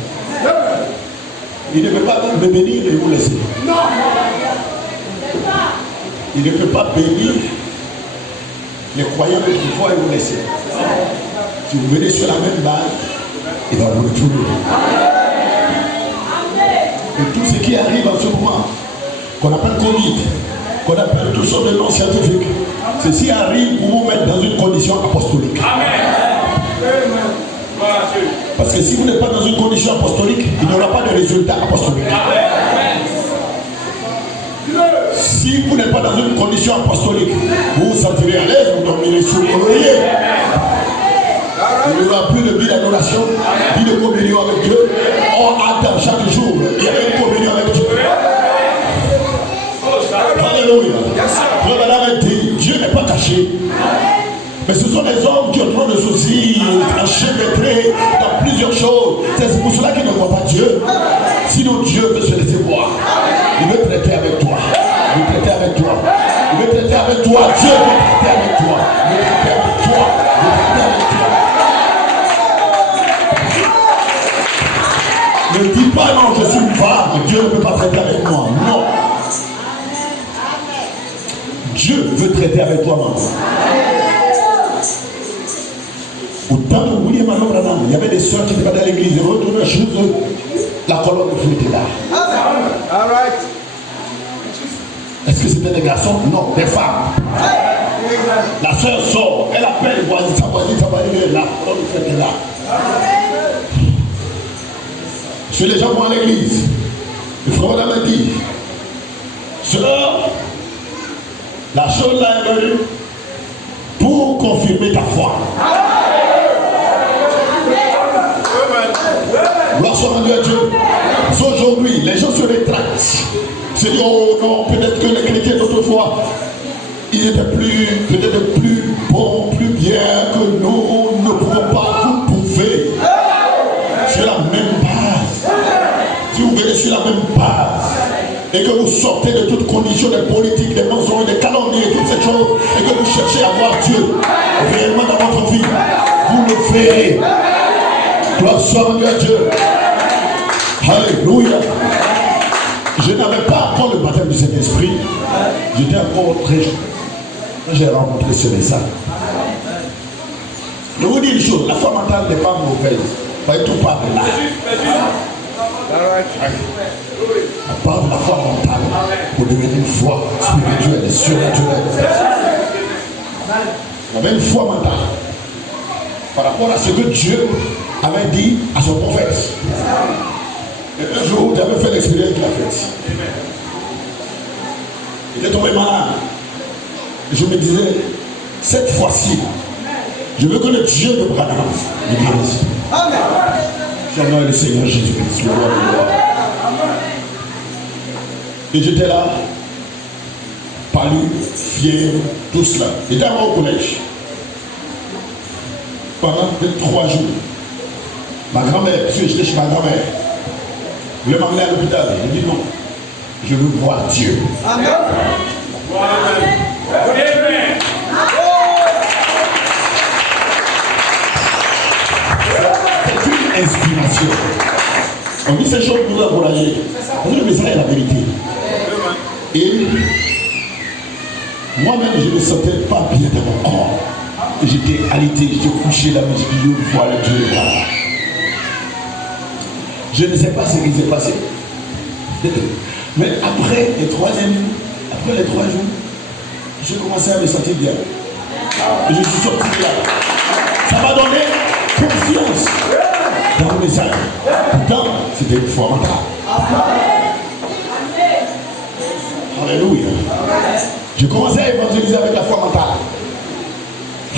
Il ne peut pas me bénir et vous laisser. Non. Il ne peut pas bénir les croyants d'autrefois et vous laisser. Si vous venez sur la même base, il va vous retourner. Et tout ce qui arrive en ce moment, qu'on appelle Covid, qu'on appelle toutes sortes de noms scientifiques, ceci arrive pour vous mettre dans une condition apostolique. Parce que si vous n'êtes pas dans une condition apostolique, il n'y aura pas de résultat apostolique. Si vous n'êtes pas dans une condition apostolique, vous vous sentirez à l'aise, vous dormirez sur l'oreiller. Il n'y aura plus de vie d'adoration, vie de communion avec Dieu. On attend chaque jour, il y a une communion avec Dieu. Alléluia. Le madame dit, Dieu n'est pas caché. Mais ce sont des hommes qui ont trop de soucis, enchevêtrés dans plusieurs choses. C'est pour cela qu'ils ne voient pas Dieu. Sinon Dieu veut se laisser voir. Il veut traiter avec toi. Il veut traiter avec toi. Il veut traiter avec toi. Dieu veut traiter avec toi. Il veut traiter avec toi. Il veut traiter avec toi. Ne dis pas non, je suis une femme. Dieu ne peut pas traiter avec moi. Non. Dieu veut traiter avec toi, maman. Au temps de William Branham, il y avait des soeurs qui étaient pas dans l'église, ils retournaient chez eux, la colonne de feu était là. Est-ce que c'était des garçons? Non, des femmes. La soeur sort, elle appelle sa voisine est là, la colonne de feu est là. Je suis déjà pour à l'église. Le frère Branham m'a dit, sœur, la chose là est venue pour confirmer ta foi. Gloire soit rendue à Dieu. Aujourd'hui, les gens se rétractent. Se disent, oh non, peut-être que les chrétiens d'autrefois, ils étaient peut-être plus bons, plus bien que nous. Ne pouvons pas, vous pouvez. Sur la même base. Si vous venez sur la même base, et que vous sortez de toutes conditions des politiques, des mensonges, des calomnies et toutes ces choses, et que vous cherchez à voir Dieu réellement dans votre vie, vous le verrez. Gloire soit rendue à Dieu. Alléluia. Je n'avais pas encore le baptême du Saint-Esprit. J'étais encore très jeune. Quand j'ai rencontré ce message. Je vous dis une chose, la foi mentale n'est pas mauvaise. Pas tout part de là. On parle de la foi mentale pour devenir une foi spirituelle et surnaturelle. Il y avait une foi mentale par rapport à ce que Dieu avait dit à son prophète. Et un jour, j'avais fait l'expérience qu'il a faite. Il était tombé malade. Et je me disais, cette fois-ci, je veux que le Dieu de Branham me guérisse. Amen. Son nom est le Seigneur Jésus-Christ, le roi de gloire. Et j'étais là, palu, fier, tout cela. J'étais au collège. Pendant 3 jours. Ma grand-mère, parce que j'étais chez ma grand-mère, je l'ai emmené à l'hôpital. Je dis non, je veux voir Dieu. Amen. C'est une inspiration. On dit ces choses pour vous l'encourager. Parce que le message est la vérité. Et moi-même, je ne me sentais pas bien dans mon corps. J'étais alité, j'étais couché là, mais je dis, je vois le Dieu là. Je ne sais pas ce qui s'est passé. Mais après les 3 jours, j'ai commencé à me sentir bien. Et je suis sorti de là. Ça Ça m'a donné confiance dans le message. Pourtant, c'était une foi mentale. Alléluia. Je commençais à évangéliser avec la foi mentale.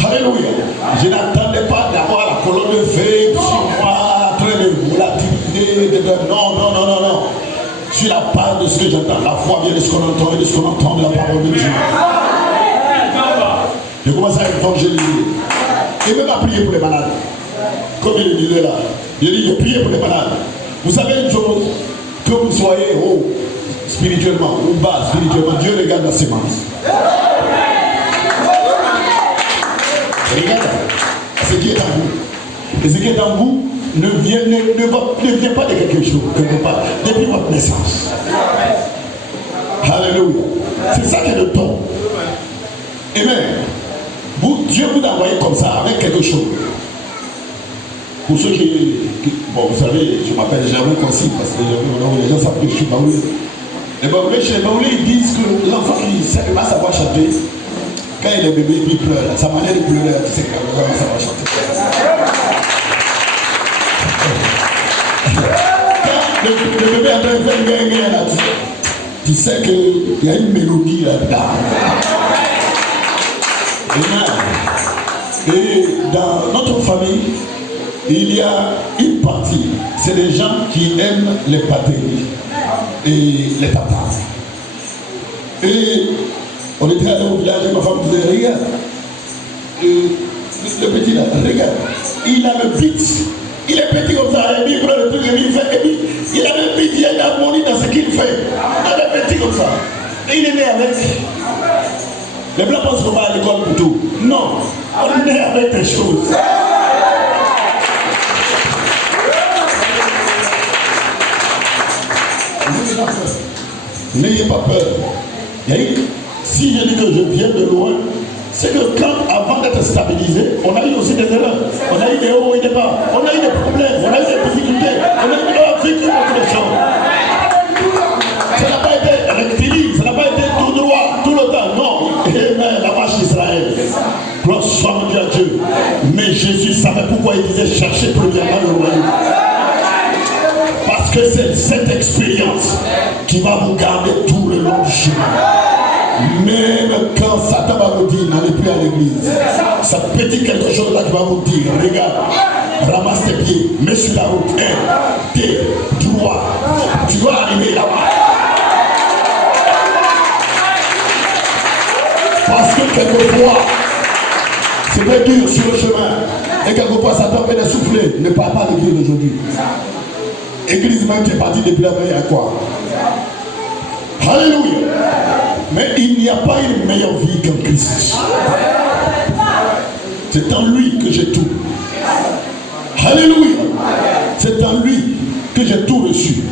Alléluia. Je n'attendais pas d'avoir la colonne de feu sur moi, en train de volatilité. Non. Sur la base de ce que j'entends. La foi vient de ce qu'on entend et de ce qu'on entend de la parole de Dieu. Je commençais à évangéliser. Et même à prier pour les malades. Comme il le disait là. Il dit, je prie pour les malades. Vous savez une chose, que vous soyez haut spirituellement ou bas spirituellement, Dieu regarde la sémence. Regarde ce qui est en vous. Et ce qui est en vous ne vient pas de quelque chose, quelque part, depuis votre naissance. Alléluia. C'est ça qui est le don. Amen. Dieu vous a envoyé comme ça, avec quelque chose. Pour ceux bon, vous savez, je m'appelle Jérôme Consi, parce que les gens savent que je suis baoulé. Les baoulés, chez les baoulés, ils disent que l'enfant qui va savoir chanter, quand il est bébé, il pleure. Sa manière de pleurer, tu sais qu'il va savoir chanter. Quand le bébé est en train de faire là, tu sais qu'il y a une mélodie là-dedans. Et dans notre famille, il y a une partie, c'est des gens qui aiment les pâtés et les tapas. Et on était allé au village et ma femme disait, regarde, le petit là, regarde, il a le beat, il est petit comme ça, et puis il prend le truc et puis il fait, et puis il a le beat, il y a une harmonie dans ce qu'il fait, il est petit comme ça, et il est né avec. Les blancs pensent qu'on va à l'école pour tout. Non, on est avec des choses. N'ayez pas peur. Si je dis que je viens de loin, c'est que quand, avant d'être stabilisé, on a eu aussi des erreurs. On a eu des hauts et des bas. On a eu des problèmes. On a eu des difficultés. On a vécu beaucoup de choses. Ça n'a pas été rectiligne. Ça n'a pas été tout droit tout le temps. Non. Amen. La marche d'Israël. Gloire soit Dieu à Dieu. Mais Jésus savait pourquoi il disait chercher premièrement le royaume. Parce que c'est cette expérience qui va vous garder tout le long du chemin. Même quand Satan va vous dire n'allez plus à l'église, ça peut dire quelque chose là qui va vous dire regarde, ramasse tes pieds, mets sur la route, 1, 2, droit, tu vas arriver là-bas. Parce que quelquefois, c'est très dur sur le chemin. Et quelquefois, Satan peut les souffler. Ne parle pas de Dieu d'aujourd'hui. Église même qui est partie depuis la veille à quoi? Alléluia. Mais il n'y a pas une meilleure vie qu'en Christ. C'est en lui que j'ai tout. Alléluia. C'est en lui que j'ai tout reçu.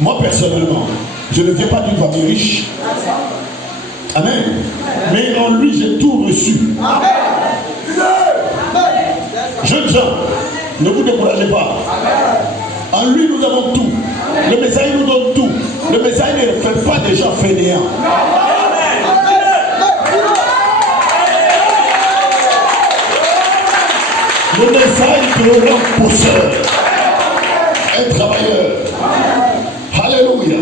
Moi personnellement, je ne viens pas d'une famille riche. Amen. Mais en lui j'ai tout reçu. Jeunes gens, ne vous découragez pas. En lui nous avons tout. Le Messie nous donne tout. Le Messie ne fait pas des gens fainéants. Le Messie te rend pousseur, un travailleur. Alléluia.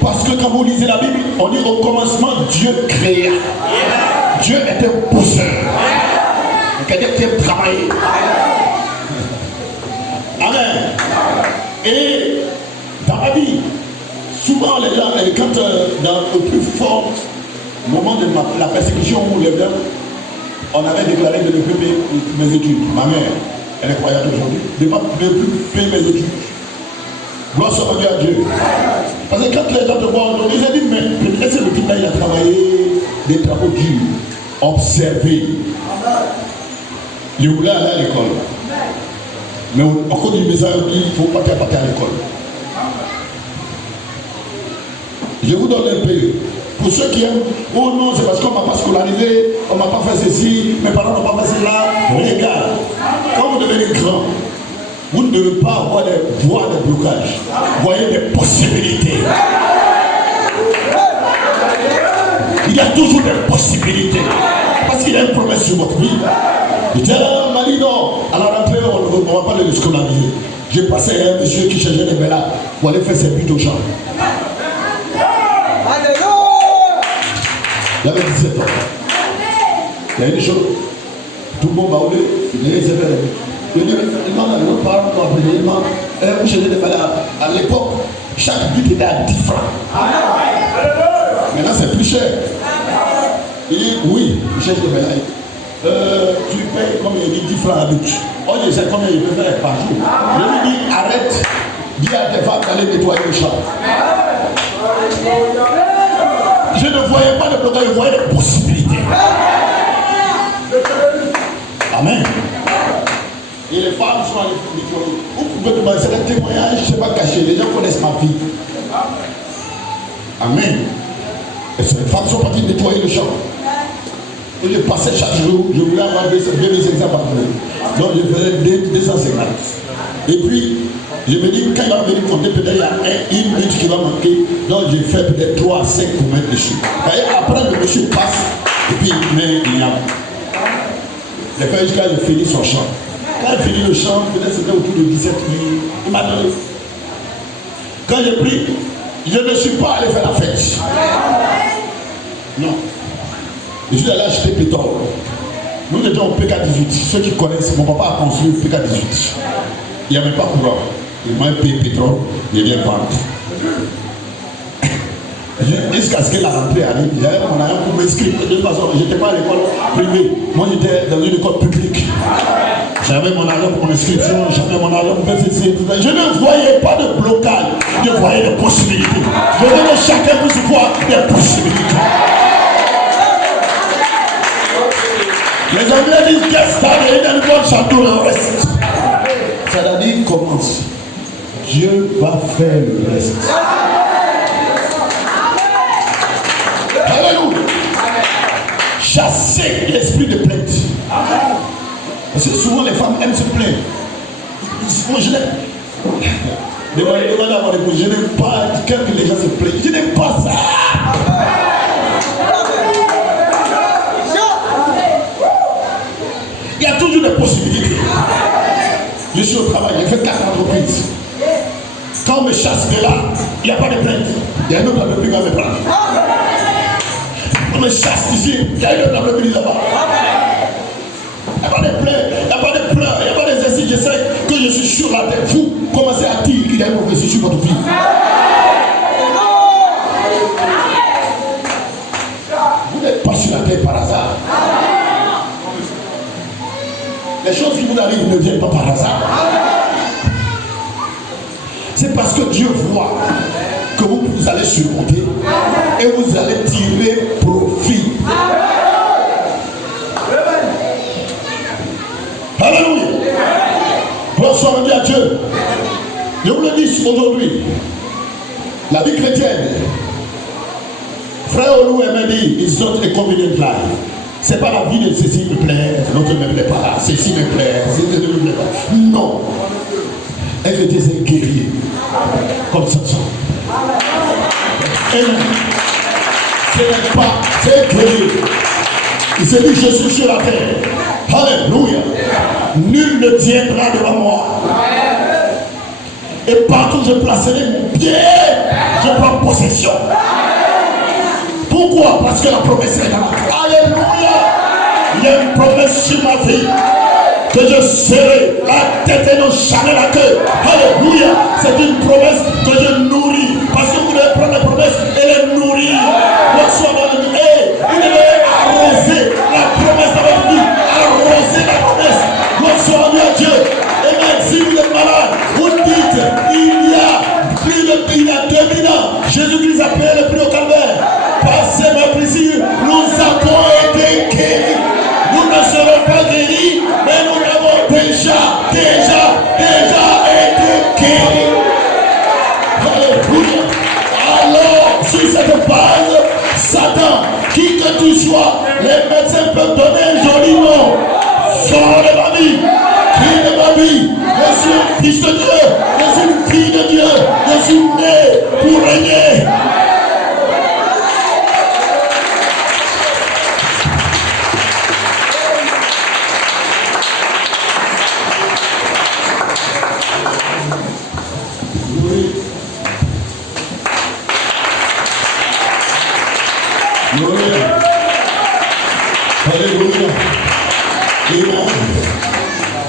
Parce que quand vous lisez la Bible, on dit au commencement Dieu créa. Dieu est un pousseur. Quelqu'un qui aime travailler. Amen. Et dans la vie, souvent les gens, quand dans le plus fort moment de la persécution où les blancs, on avait déclaré de ne plus payer mes études. Ma mère, elle est croyante aujourd'hui, de ne plus payer mes études. Gloire soit Dieu à Dieu. Parce que quand les gens te voient aujourd'hui, ils disent, mais peut-être que le type là, il a travaillé des travaux durs, observé. Il voulait aller à l'école. Mais au cours du message, il ne faut pas partir à l'école. Je vous donne un peu. Pour ceux qui aiment, oh non, c'est parce qu'on ne m'a pas scolarisé, on ne m'a pas fait ceci, mes parents n'ont pas fait cela. Regarde, quand vous devenez grand, vous ne devez pas avoir des voies de blocage. Vous voyez des possibilités. Il y a toujours des possibilités. Parce qu'il y a une promesse sur votre vie. J'étais là, on m'a dit non. À la rentrée, on ne va pas les scolariser. J'ai passé un monsieur qui cherchait des là pour aller faire ses buts au champ. Il avait 17 ans. Il y a une chose. Tout le monde va oublier. Il s'est fait. Il demande à notre parent pour appeler. Il demande, vous cherchez des balles à l'époque, chaque but était à 10 francs. Maintenant, c'est plus cher. Il dit, oui, il cherche des balles. Tu payes comme il dit 10 francs à but. Oh, je sais combien il peut faire par jour. Je lui dis, arrête, dis à tes femmes d'aller nettoyer le champ. Je ne voyais pas de blocage, je voyais des possibilités. Amen. Et les femmes sont allées nettoyer. Vous pouvez demander, c'est un témoignage, je ne sais pas cacher, les gens connaissent ma vie. Amen. Et ces femmes sont parties nettoyer le champ. Et je passais chaque jour, je voulais avoir 2 exemples par jour. Donc je faisais 250. Et puis, je me dis, quand il va venir compter, peut-être il y a une minute qui va manquer. Donc j'ai fait peut-être 3 à 5 pour mettre dessus. Et après, le monsieur passe, et puis il met il y a. Il fait jusqu'à il finit son chant. Quand il finit le chant, peut-être c'était autour de 17 minutes, il m'a donné. Quand j'ai pris, je ne suis pas allé faire la fête. Non. Je suis allé acheter pétrole. Nous étions au PK18. Ceux qui connaissent, mon papa a construit le PK18. Il n'y avait pas courant. Il m'a payé pétrole, il vient vendre. Jusqu'à ce que la rentrée arrive, j'avais mon argent pour m'inscrire. De toute façon, je n'étais pas à l'école privée. Moi, j'étais dans une école publique. J'avais mon argent pour mon inscription, j'avais mon argent pour faire ceci et tout ça. Je ne voyais pas de blocage, je voyais des possibilités. Je veux que chacun puisse voir des possibilités. Les Anglais disent get started and God shall do the rest. C'est-à-dire commence. Dieu va faire le reste. Alléluia. Chasser l'esprit de plainte. Parce que souvent les femmes aiment se plaindre. Moi je n'aime. Demandez à mon épouse, je n'aime pas que les gens se plaignent. Je n'aime pas ça. Il y a toujours des possibilités. Je suis au travail, j'ai fait 4 entreprises. Quand on me chasse de là, il n'y a pas de plainte. Il y a une autre entreprise qui va me prendre. On me chasse ici, il y a une autre entreprise là-bas. Il n'y a pas de plainte, il n'y a pas de pleurs, il n'y a pas d'exercice. Je sais que je suis sur la terre. Vous commencez à dire qu'il y a une prophétie sur votre vie. Vous n'êtes pas sur la terre par hasard. Les choses qui vous arrivent ne viennent pas par hasard. C'est parce que Dieu voit que vous allez surmonter et vous allez tirer profit. Alléluia. Gloire soit rendue à Dieu. Je vous le dis aujourd'hui, la vie chrétienne, frère Olou m'a dit, it's not a convenient life. C'est pas la vie de ceci me plaît, l'autre ne me plaît pas, ceci me plaît, ceci ne me plaît pas. Non. Un chrétien c'est un guerrier. Comme Samson. Amen. Ce n'est pas, c'est un guerrier. Il s'est dit, je suis sur la terre. Alléluia. Nul ne tiendra devant moi. Et partout je placerai mon pied, je prends possession. Pourquoi? Parce que la promesse est dans la vie. Alléluia. Il y a une promesse sur ma vie. Que je serai la tête et non jamais la queue. Alléluia. C'est une promesse que je nourris. Parce que vous devez prendre la promesse et les nourrir. Vous devez arroser la promesse de votre vie. Arroser la promesse. Gloire soit rendue à Dieu. Et même si vous êtes malade, vous dites, il y a 2000 ans, Jésus-Christ a payé le prix au calvaire. Passez ma blessure, nous avons été guéris. Nous ne serons pas guéris, mais nous avons déjà été guéris. Alléluia. Alors, sur cette base, Satan, qui que tu sois, les médecins peuvent donner un joli nom. Sors de ma vie. Qui de ma vie? Je suis un fils de Dieu. Je suis une fille de Dieu. Je suis né pour régner. Gloria. Alléluia. Amen.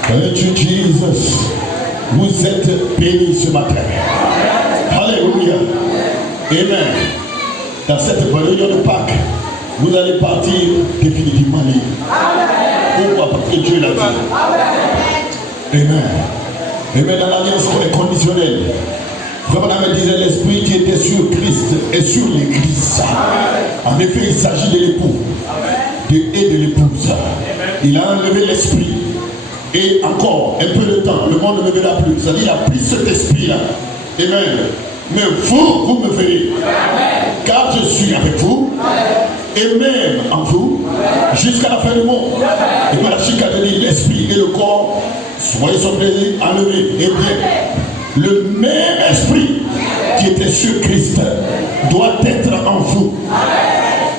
Thank you, Jesus. Vous êtes bénis ce matin. Alléluia. Amen. Dans cette période de Pâques, vous allez partir définitivement libre. Pourquoi? Parce que Dieu l'a dit. Amen. Amen. Dans l'alliance conditionnelle, Frère me disait l'esprit qui était sur Christ et sur l'église. En effet, il s'agit de l'époux et de l'épouse. Il a enlevé l'esprit. Et encore un peu de temps, le monde ne me verra plus. C'est-à-dire, il a pris cet esprit-là. Amen. Mais vous me verrez. Car je suis avec vous. Et même en vous. Jusqu'à la fin du monde. Et voilà, Chica dit l'esprit et le corps. Soyez son plaisir, enlevés. Et bien, le même esprit qui était sur Christ doit être en vous.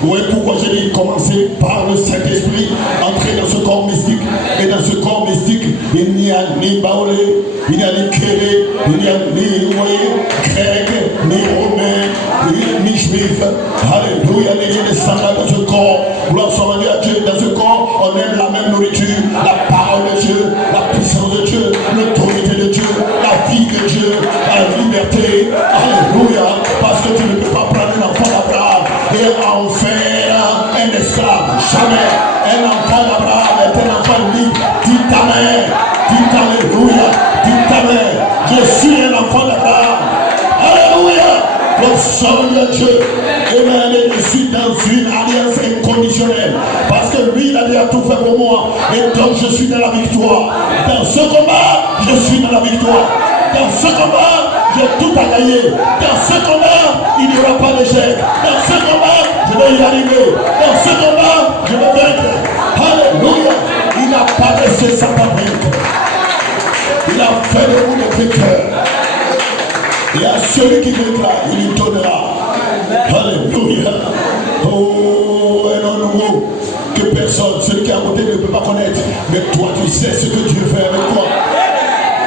Oui, pourquoi j'ai dit commencer par le Saint-Esprit, entrer dans ce corps mystique. Et dans ce corps mystique, il n'y a ni Baolé, il n'y a ni Kéré, il n'y a ni grec, ni romain, ni juif. Alléluia, il y a des sangles dans ce corps. Gloire soit à Dieu. Dans ce corps, on aime la même nourriture, la parole de Dieu, la puissance de Dieu, l'autorité de Dieu, la vie de Dieu, la liberté. Alléluia, parce que tu ne peux pas prendre un enfant d'Abraham et en faire un esclave. Jamais. Un enfant d'Abraham est un enfant libre. Dis ta mère. Dis alléluia. Dis ta mère. Je suis un enfant d'Abraham. Alléluia. Le son de Dieu. Amen. Et je suis dans une alliance inconditionnelle. Parce que lui, il a déjà tout fait pour moi. Et donc je suis dans la victoire. Dans ce combat, je suis dans la victoire. Dans ce combat, j'ai tout à gagner. Dans ce combat, il n'y aura pas d'échec. Dans ce combat, je vais y arriver. Dans ce combat, je vais vaincre. Alléluia. Il n'a pas laissé sa fabrique. Il a fait de vous des vainqueurs. Et à celui qui vaincra, il lui donnera. Alléluia. Oh, un nom nouveau que personne, celui qui est à côté ne peut pas connaître. Mais toi, tu sais ce que Dieu fait avec toi.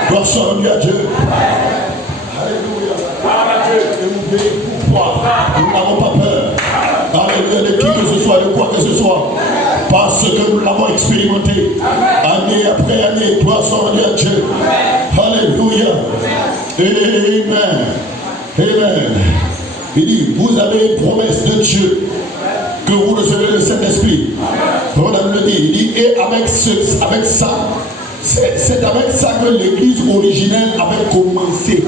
Gloire soit rendue à Dieu. Alléluia. Pourquoi nous n'avons pas peur? Alléluia, de qui que ce soit, de quoi que ce soit. Parce que nous l'avons expérimenté. Année après année, gloire soit rendue à Dieu. Alléluia. Amen. Amen. Il dit, vous avez une promesse de Dieu que vous recevez le Saint-Esprit. On le dit, il dit, et avec ça, c'est avec ça que l'église originelle avait commencé.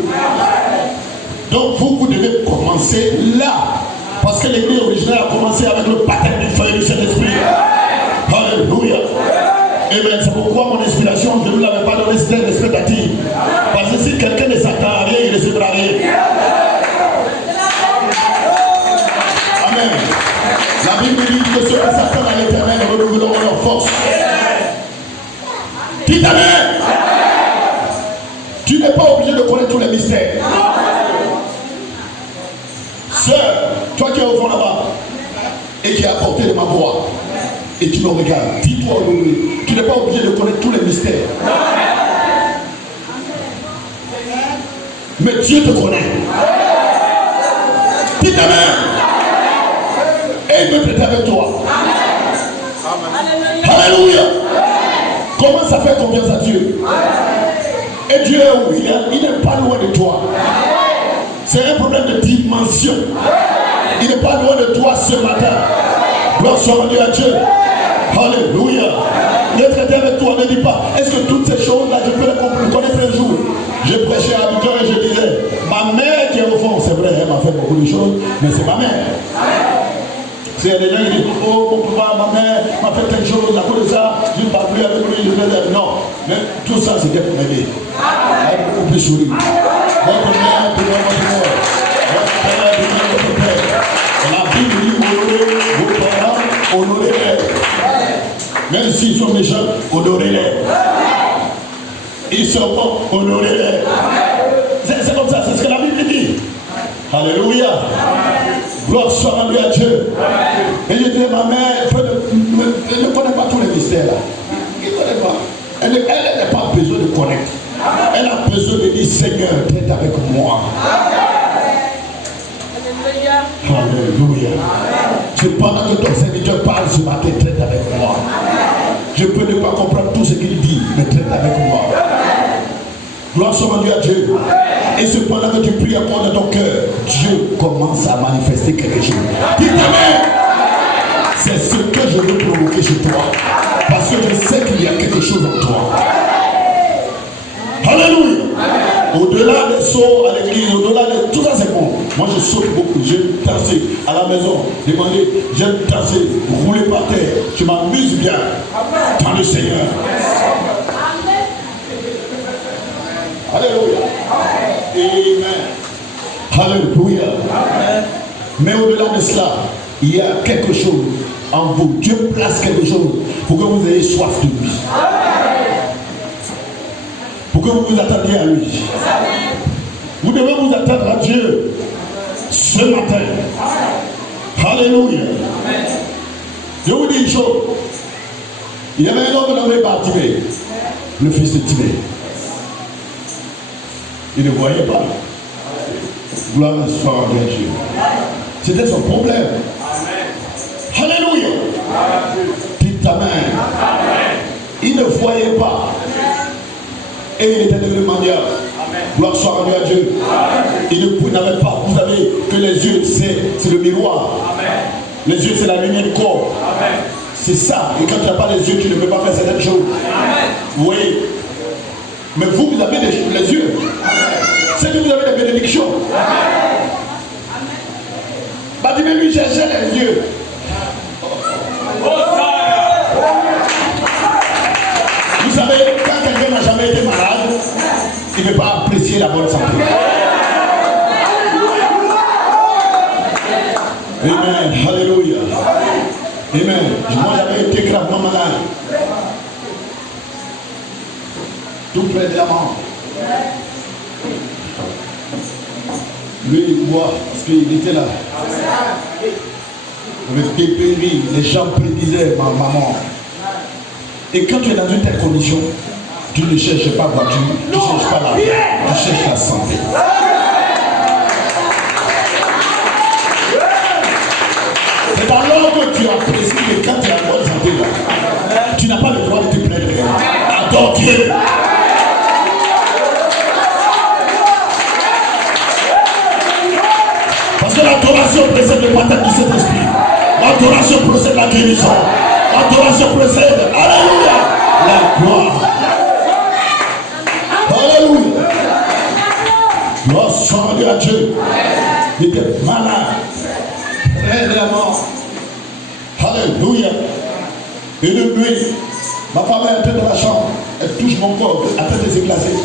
Donc vous devez commencer là. Parce que l'église originelle a commencé avec le baptême du feu et du Saint-Esprit. Alléluia. Amen. C'est pourquoi mon inspiration, je ne vous l'avais pas donné, c'était l'expectative. Parce que si quelqu'un ne s'attend à rien, il ne recevra rien. Amen. La Bible dit que ceux qui s'attendent à l'éternel renouvelleront leur force. Dites amen. Tu n'es pas obligé de connaître tous les mystères. Sœur, toi qui es au fond là-bas et qui es à portée de ma voix et tu me regardes, dis-toi aujourd'hui, tu n'es pas obligé de connaître tous les mystères. Mais Dieu te connaît. Dis amen. Et il veut traiter avec toi. Alléluia. Comment ça fait confiance à Dieu? Et Dieu est où? Il n'est pas loin de toi. C'est un problème de dimension. Il n'est pas loin de toi ce matin. Gloire soit rendue à Dieu. Alléluia. Ne traiter avec toi, ne dis pas, est-ce que toutes ces choses-là, je peux les connaître un jour? Je prêchais à Abidjan et je disais, ma mère qui est au fond, c'est vrai, elle m'a fait beaucoup de choses, mais c'est ma mère. C'est des gens qui disent, oh mon papa, ma mère m'a fait quelque chose, à cause de ça, je ne parle plus avec lui, je vais dire non. Mais tout ça, c'était pour m'aider. Elle est beaucoup plus sourire. Votre mère, de votre mère. Votre père, de votre père. La Bible dit, honorez vos parents, honorez-les. Même s'ils sont méchants, honorez-les. Ils sont bons, honorez-les. C'est comme ça, c'est ce que la Bible dit. Alléluia. Gloire soit rendue à Dieu. Et je disais, ma mère, elle ne connaît pas tous les mystères là. Elle ne connaît pas. Elle n'a pas besoin de connaître. Elle a besoin de dire, Seigneur, traite avec moi. Alléluia. C'est pendant que ton serviteur parle ce matin, traite avec moi. Je peux ne pas comprendre tout ce qu'il dit, mais traite avec moi. Gloire soit rendue à Dieu. Et cependant que tu pries encore dans ton cœur, Dieu commence à manifester quelque chose. Dis Amen. C'est ce que je veux provoquer chez toi. Parce que je sais qu'il y a quelque chose en toi. Alléluia. Au-delà des sauts à l'église, au-delà de tout ça, c'est bon. Moi, je saute beaucoup. J'aime danser à la maison. Demandez, j'aime danser, rouler par terre. Je m'amuse bien dans le Seigneur. Alléluia. Amen. Alléluia. Mais au-delà de cela, il y a quelque chose en vous. Dieu place quelque chose pour que vous ayez soif de lui. Pour que vous vous attendiez à lui. Vous devez vous attendre à Dieu ce matin. Alléluia. Je vous dis une chose. Il y avait un homme nommé Bartimée, le fils de Timée. Il ne voyait pas. Gloire soit à Dieu. C'était son problème. Alléluia. Dis ta main. Il ne voyait pas. Et il était devenu mendiant. Gloire soit rendue à Dieu. Il n'avait pas. Vous savez que les yeux, c'est le miroir. Les yeux, c'est la lumière du corps. C'est ça. Et quand tu n'as pas les yeux, tu ne peux pas faire certaines choses. Vous voyez. Mais vous avez les yeux. C'est que vous avez des bénédictions. Bartimée lui cherchait les yeux. Vous savez, quand quelqu'un n'a jamais été malade, il ne peut pas apprécier la bonne santé. Amen. Alléluia. Amen. Moi, j'avais été gravement malade. Tout près de la mort. Lui, il voit, parce qu'il était là. Avec des péris, les gens prédisaient ma maman. Et quand tu es dans une telle condition, tu ne cherches pas voiture, tu ne cherches pas l'argent, tu cherches la santé. C'est alors que tu apprécies que quand tu as la bonne santé là, tu n'as pas le droit de te plaindre. Adore Dieu. Parce que l'adoration précède le baptême du Saint-Esprit. L'adoration précède la guérison. L'adoration précède, alléluia, la gloire. Alléluia. Gloire soit rendue à Dieu. Il était malade. Près de la mort. Alléluia. Et de nuit, ma femme est entrée dans la chambre. Elle touche mon corps, à tête de se glacer.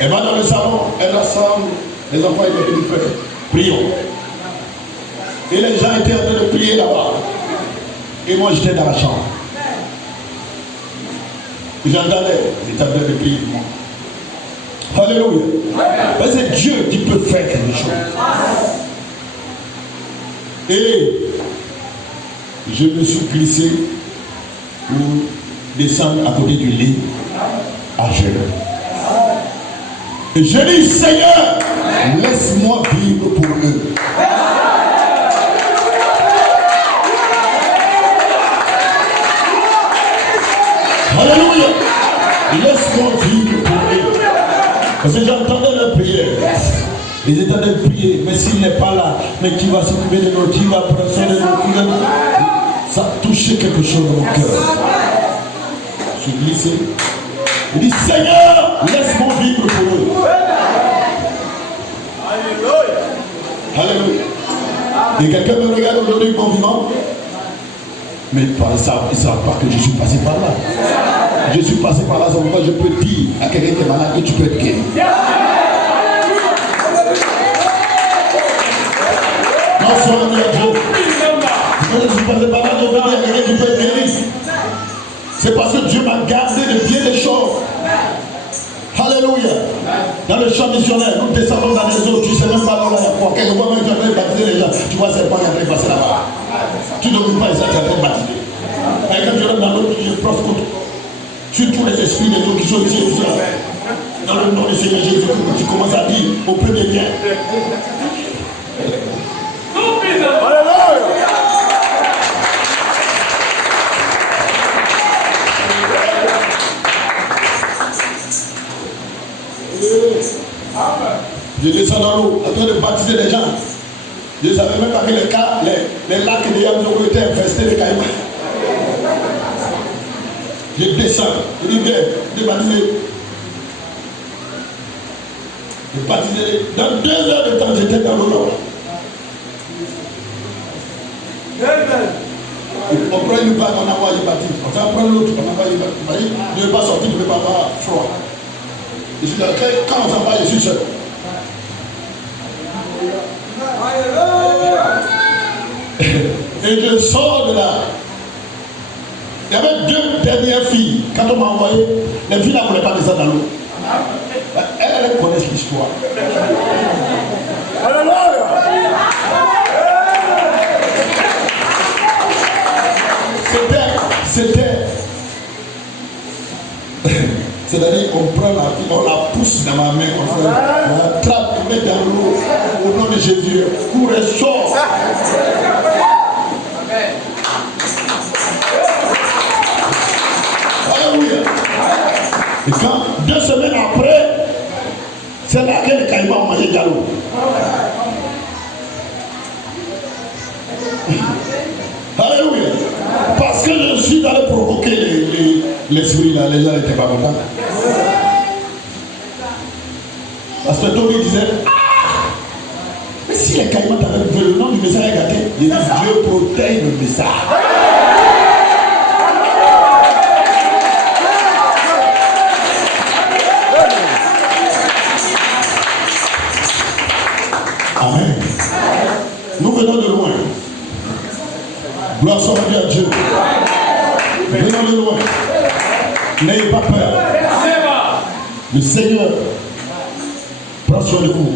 Elle va dans le salon, elle rassemble. Les enfants étaient venus faire. Prions. Et les gens étaient en train de prier là-bas. Et moi j'étais dans la chambre. J'entendais, j'étais en train de prier pour moi. Alléluia. Mais c'est Dieu qui peut faire quelque chose. Et je me suis glissé pour descendre à côté du lit à genoux. Et je dis, Seigneur, laisse-moi vivre pour eux. Alléluia. Laisse-moi vivre pour eux. Parce que j'entendais leur prière. Ils étaient en train de prier, mais s'il n'est pas là, mais qui va s'occuper de nous, qui va prendre soin de nous, ça a touché quelque chose dans mon cœur. Je suis glissé. Il dit, Seigneur, laisse-moi vivre pour eux. Alléluia. Et quelqu'un me regarde aujourd'hui comme vivant. Mais ils ne savent pas que je suis passé par là. Je suis passé par là, c'est pourquoi je peux dire à quelqu'un qui est malade que tu peux être guéri. Non, sois à Dieu. Je suis passé par là, je veux dire à quelqu'un qui peut être guéri. C'est parce que Dieu m'a gardé de bien des choses. Alléluia. Dans le champ missionnaire, nous descendons dans les eaux, tu ne sais même pas là où il y a quoi. Quelquefois même tu es en train de baptiser les gens, tu vois c'est pas qui est en train de passer là-bas. Tu ne t'occupes pas de ça, tu es en train de baptiser. Et quand tu rentres dans l'eau, tu profes contre. Sur tous les esprits des eaux qui sont ici et tout ça. Dans le nom du Seigneur Jésus, tu commences à dire au premier bien. train de baptiser les gens. Je ne savais même pas que les lacs de Yamoussoukro étaient infestés de caïmans. Je descends, je dis viens, de baptiser. De baptiser. Dans 2 heures de temps, j'étais dans l'eau. On prend une vague, on envoie, je baptise. On va prendre l'autre, on envoie, je baptise. Je ne vais pas sortir, je ne vais pas avoir froid. Je suis là, quand on s'en va, je suis seul. Et je sors de là. Il y avait 2 dernières filles. Quand on m'a envoyé, les filles ne voulaient pas descendre dans l'eau. Elles connaissent l'histoire. C'est-à-dire qu'on prend la fille, on la pousse dans ma main, on l'attrape, on met dans l'eau, au nom de Jésus, cours et sort. Alléluia. Et quand 2 semaines après, c'est là que les caïmans ont mangé Diallo. Alléluia. Parce que je suis allé provoquer l'esprit là, les gens n'étaient pas contents. Parce que Tony disait, mais si les caïmans t'avaient vu le nom du message gâté, il dit Dieu protège le message. Amen. Nous venons de loin. Gloire soit rendue à Dieu. Venons de loin. N'ayez pas peur. Le Seigneur prend soin de vous.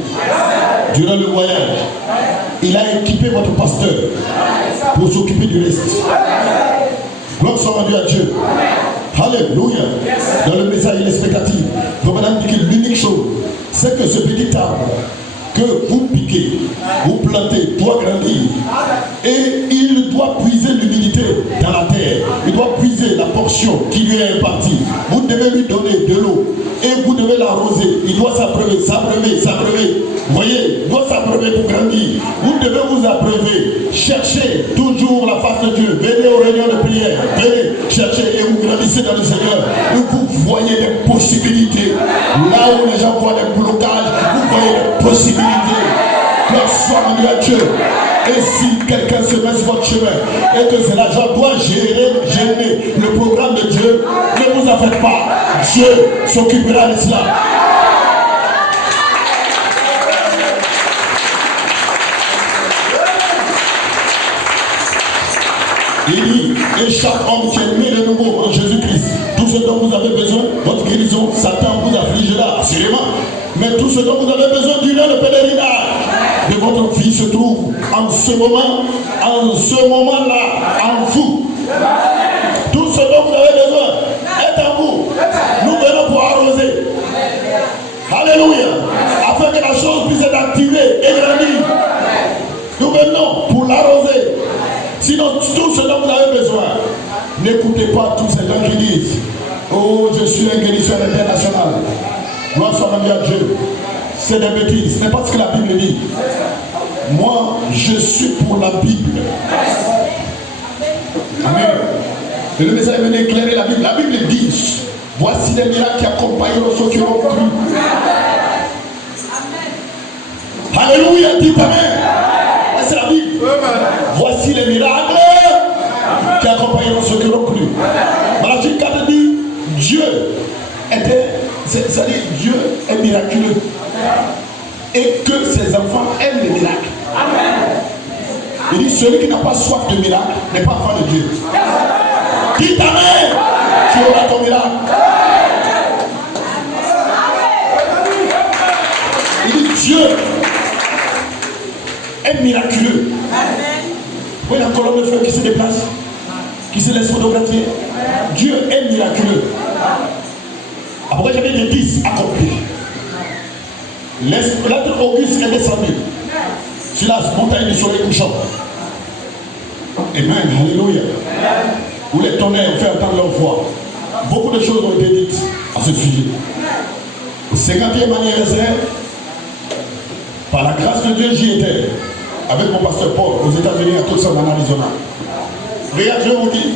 Durant le voyage, il a équipé votre pasteur pour s'occuper du reste. Gloire soit rendue à Dieu. Alléluia. Dans le message expectatif, comme madame dit que l'unique chose, c'est que ce petit arbre que vous piquez, vous plantez, doit grandir. Et il doit puiser l'humidité dans la terre. Il doit puiser la portion qui lui est impartie. Vous devez lui donner de l'eau. Et vous devez l'arroser. Il doit s'abreuver. Vous voyez, il doit s'abreuver pour grandir. Vous devez vous abreuver. Cherchez toujours la face de Dieu. Venez aux réunions de prière. Venez chercher et vous grandissez dans le Seigneur. Et vous voyez des possibilités. Là où les gens voient des blocages, vous voyez des possibilités. Gloire soit rendue à Dieu. Et si quelqu'un se met sur votre chemin et que c'est l'agent doit gêner le programme de Dieu, ne vous en faites pas. Dieu s'occupera de cela. Il dit, et chaque homme qui est né de nouveau en Jésus-Christ, tout ce dont vous avez besoin, votre guérison, Satan vous affligera, assurément. Mais tout ce dont vous avez besoin durant le pèlerinage de votre vie se trouve en ce moment-là, en vous. Tout ce dont vous avez besoin est en vous. Nous venons pour arroser. Alléluia. Afin que la chose puisse être activée et grandir. Nous venons pour l'arroser. Sinon, tout ce dont vous avez besoin, n'écoutez pas tous ces gens qui disent, oh, je suis un guérisseur international. Gloire soit rendue à Dieu. C'est des bêtises. Ce n'est pas ce que la Bible dit. Moi, je suis pour la Bible. Amen. Et le message vient éclairer la Bible. La Bible dit, voici les miracles qui accompagneront ceux qui auront cru. Alléluia, dites Amen. C'est la Bible. Voici les miracles qui accompagneront ceux qui auront cru. Malachie 4 dit, Dieu était, c'est-à-dire Dieu est miraculeux. Et que ses enfants aiment les miracles. Il dit, celui qui n'a pas soif de miracle n'est pas enfant de Dieu. Dites Amen. Tu auras ton miracle. Il dit, Dieu est miraculeux. Vous voyez la colonne de feu qui se déplace, qui se laisse photographier. Dieu est miraculeux. Après, j'avais des 10 accomplis. L'être Auguste est descendu sur la montagne du soleil couchant. Amen. Alléluia. Où les tonnerres ont fait entendre leur voix. Beaucoup de choses ont été dites à ce sujet. Au 50e anniversaire, Par la grâce de Dieu, j'y étais. Avec mon pasteur Paul, aux États-Unis, à Tucson, en Arizona. Regarde, je vous dis.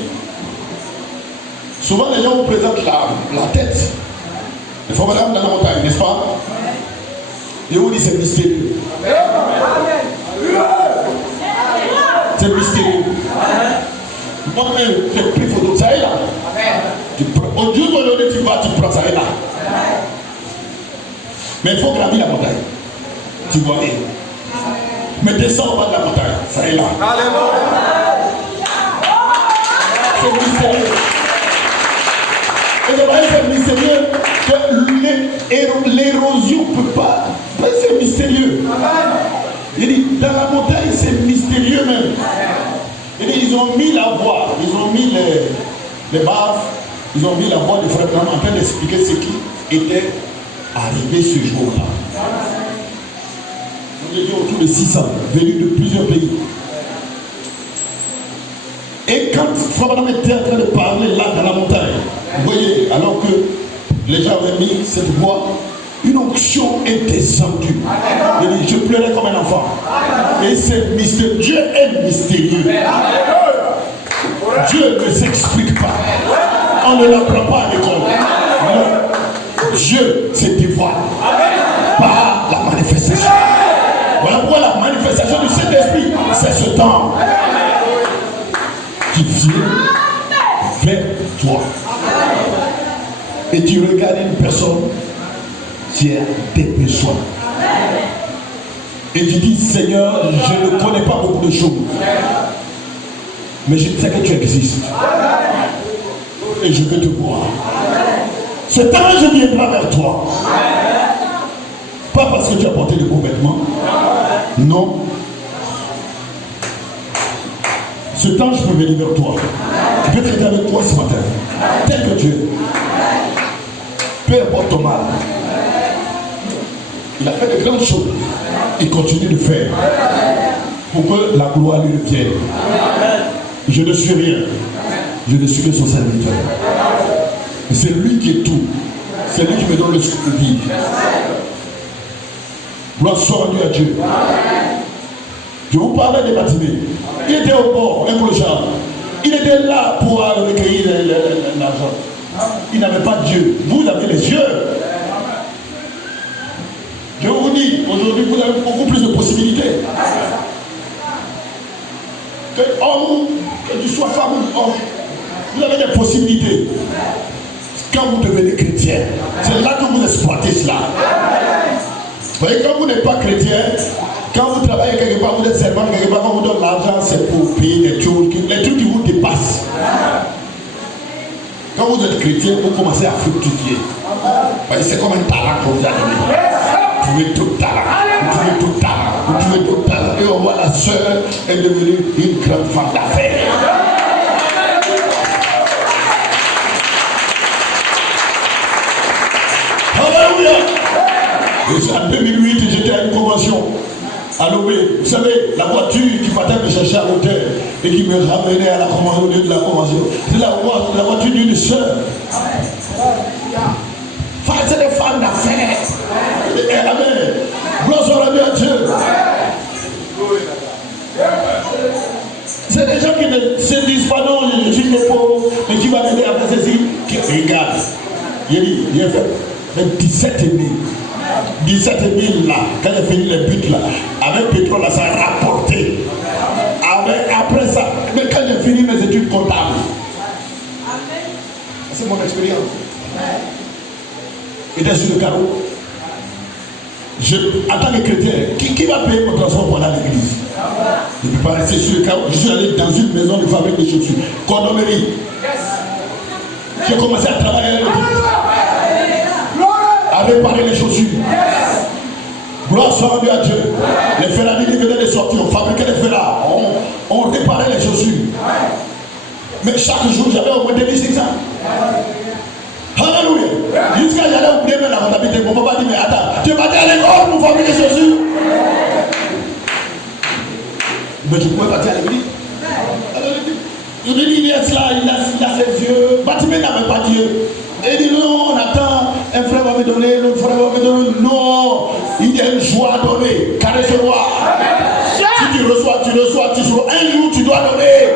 Souvent, les gens vous présentent la tête. Il faut madame dans la montagne, n'est-ce pas? Et vous dit c'est mystérieux. C'est mystérieux. Moi-même, j'ai pris photo de ça et là. Au Dieu de tu vas, tu prends ça et là. Mais il faut gravir la montagne. Tu vois, mais descends au bas de la montagne, ça est là. C'est mystérieux. Et le voyez, c'est mystérieux que l'érosion ne peut pas. C'est mystérieux. Il dit, dans la montagne, c'est mystérieux même. Il dit, ils ont mis la voix, ils ont mis les baffes, ils ont mis la voix de Frère Branham en train d'expliquer ce qui était arrivé ce jour-là. On est autour de 600, venus de plusieurs pays. Et quand Frère Branham était en train de parler là dans la montagne, vous voyez, alors que les gens avaient mis cette voix, une onction est descendue. Il dit, je pleurais comme un enfant. Et c'est mystérieux. Dieu est mystérieux. Dieu ne s'explique pas. On ne l'apprend pas à l'école. Non. Dieu se dévoile par la manifestation. Voilà pourquoi la manifestation du Saint-Esprit, c'est ce temps qui vient vers toi. Et tu regardes une personne qui a des besoins. Et tu dis, Seigneur, je ne connais pas beaucoup de choses. Mais je sais que tu existes. Et je veux te voir. Ce temps, je viendrai vers toi. Pas parce que tu as porté de beaux vêtements. Non. Ce temps, je peux venir vers toi. Je peux traiter avec toi ce matin. Tel que tu es. Peu importe ton mal. Il a fait de grandes choses. Il continue de faire. Pour que la gloire lui revienne. Je ne suis rien. Je ne suis que son serviteur. Et c'est lui qui est tout. C'est lui qui me donne le souffle de vie. Gloire soit rendue à Dieu. Je vous parlais des bâtiments. Il était au bord, un clochard. Il était là pour recueillir l'argent. Il n'avait pas Dieu. Vous avez les yeux. Je vous dis, aujourd'hui, vous avez beaucoup plus de possibilités. Que homme, que tu sois femme ou homme, vous avez des possibilités. Quand vous devenez chrétien, c'est là que vous exploitez cela. Vous voyez, quand vous n'êtes pas chrétien, quand vous travaillez quelque part, vous êtes servant quelque part, quand vous donne l'argent, c'est pour payer des choses, les trucs qui vous dépassent. Quand vous êtes chrétien, vous commencez à fructifier. C'est comme un talent que vous avez donné. Vous trouvez tout talent. Vous trouvez tout talent. Vous trouvez tout talent. Et on voit la sœur est devenue une grande femme d'affaires. Alléluia. En 2008, j'étais à une convention à Lomé. Vous savez, la voiture qui partait me chercher à l'hôtel et qui me ramenait à la convention de la convention. C'est la voiture d'une sœur. C'est des femmes d'affaires. Amen. Gloire soit rendue à Dieu. C'est des gens qui ne se disent pas non, je suis le pauvre, mais qui va m'aider à faire ceci. Qui regarde. Il a fait 17 000. 17 000 là, quand il a fini les buts là, avec pétrole là, ça a rapporté. Après ça, mais quand j'ai fini mes études comptables, c'est mon expérience. Il était sur le carreau. En tant que chrétien, qui va payer mon transport pour aller à l'église? Je ne peux pas rester sur le carreau. Je suis allé dans une maison de fabrique de chaussures. Condomerie. J'ai commencé à travailler à réparer les chaussures. Gloire soit rendue à Dieu. Les ferrailles venaient de sortir. On fabriquait les ferrailles. On réparait les chaussures. Mais chaque jour, j'avais au moins 2500. Alléluia. Jusqu'à j'allais oublier la comptabilité. Mon papa dit, mais attends, tu vas aller à l'école pour fabriquer des chaussures? Mais tu pouvais partir à l'église. Il dit, il est là, il a ses yeux. Bâtiment n'avait pas Dieu. Et il dit, non, on attend un frère va me donner, l'autre frère va me donner. Non, il y a une joie à donner, car recevoir. Si tu reçois, tu reçois, tu reçois. Un jour, tu dois donner.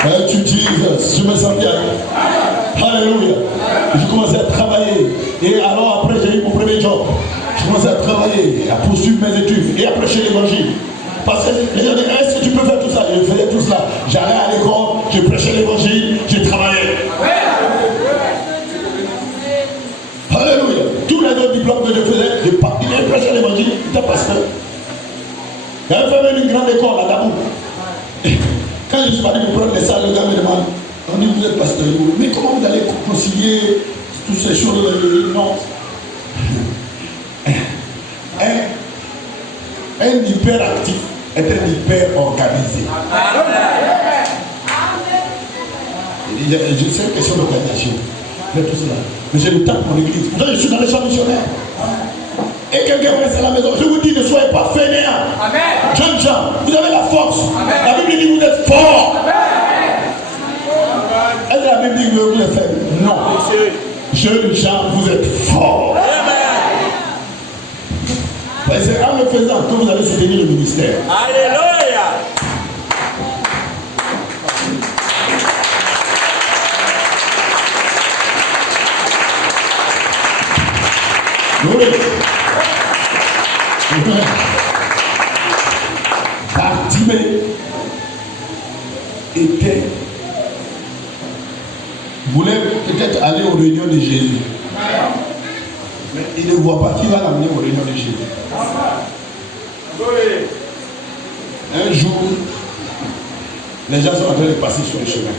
Thank you, Jesus. Je me sens bien. Alléluia. Je commençais à travailler. Et alors après, j'ai eu mon premier job. Je commençais à travailler, à poursuivre mes études et à prêcher l'évangile. Parce que les gens disaient, est-ce que tu peux faire tout ça? Je faisais tout cela. J'allais à l'école, je prêchais l'évangile, je travaillais. Alléluia. Tous les autres diplômes que je faisais, je prêchais l'évangile, j'étais pasteur. J'avais fait une grande école à Dabou. Quand je suis parti pour prendre les salles, le gars me demande, on dit vous êtes pasteur, mais comment vous allez concilier toutes ces choses? Non. Un hyperactif est un hyper organisé. Je sais une question d'organisation. Je fais tout cela. Mais j'ai le temps pour l'église. Je suis dans les champs missionnaires. Et quelqu'un reste à la maison. Je vous dis, ne soyez pas fainéants. Jeunes gens, vous avez la force. Amen. La Bible dit que vous êtes forts. Est-ce que la Bible dit que vous êtes faibles? Non. Jeunes gens, vous êtes forts. C'est en le faisant que vous allez soutenir le ministère. Alléluia. Oui. Bartimée voulait peut-être aller aux réunions de Jésus. Mais il ne voit pas qui va l'amener aux réunions de Jésus. Un jour, les gens sont en train de passer sur le chemin.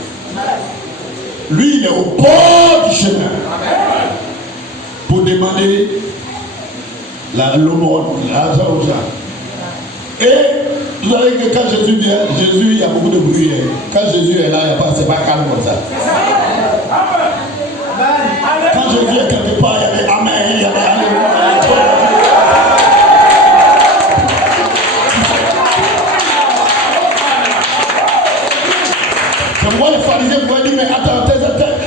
Lui, il est au bord du chemin pour demander l'aumône, l'argent aux gens. Et vous savez que quand Jésus vient, Jésus, il y a beaucoup de bruit. Quand Jésus est là, c'est pas calme comme ça. Quand Jésus est quelque part, il y a des amen, il y a des alléluia. C'est moi les pharisiens pouvaient dire, mais attends,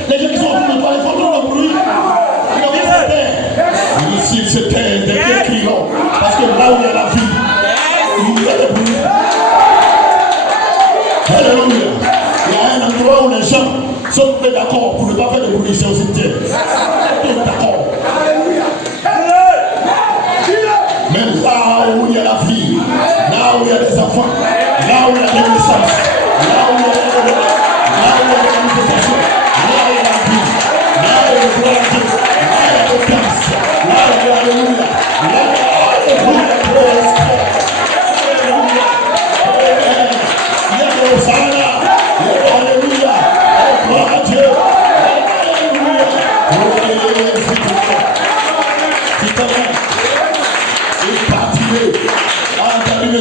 les gens qui sont autour de toi, ils font trop de bruit. Ils ont bien se taire. S'ils se taisent, des pieds crient, parce que là où il y a la vie, il y a des bruits. Alléluia. Il y a un endroit où les gens sont d'accord pour ne pas faire de bruit, c'est au cimetière. Tous d'accord. Même là où il y a la vie, là où il y a des enfants, là où il y a des naissances, là où il y a des manifestations, là où il y a la vie, là où il y a le gloire de Dieu, là où il y a le danse, là où il y a alléluia, là où il y a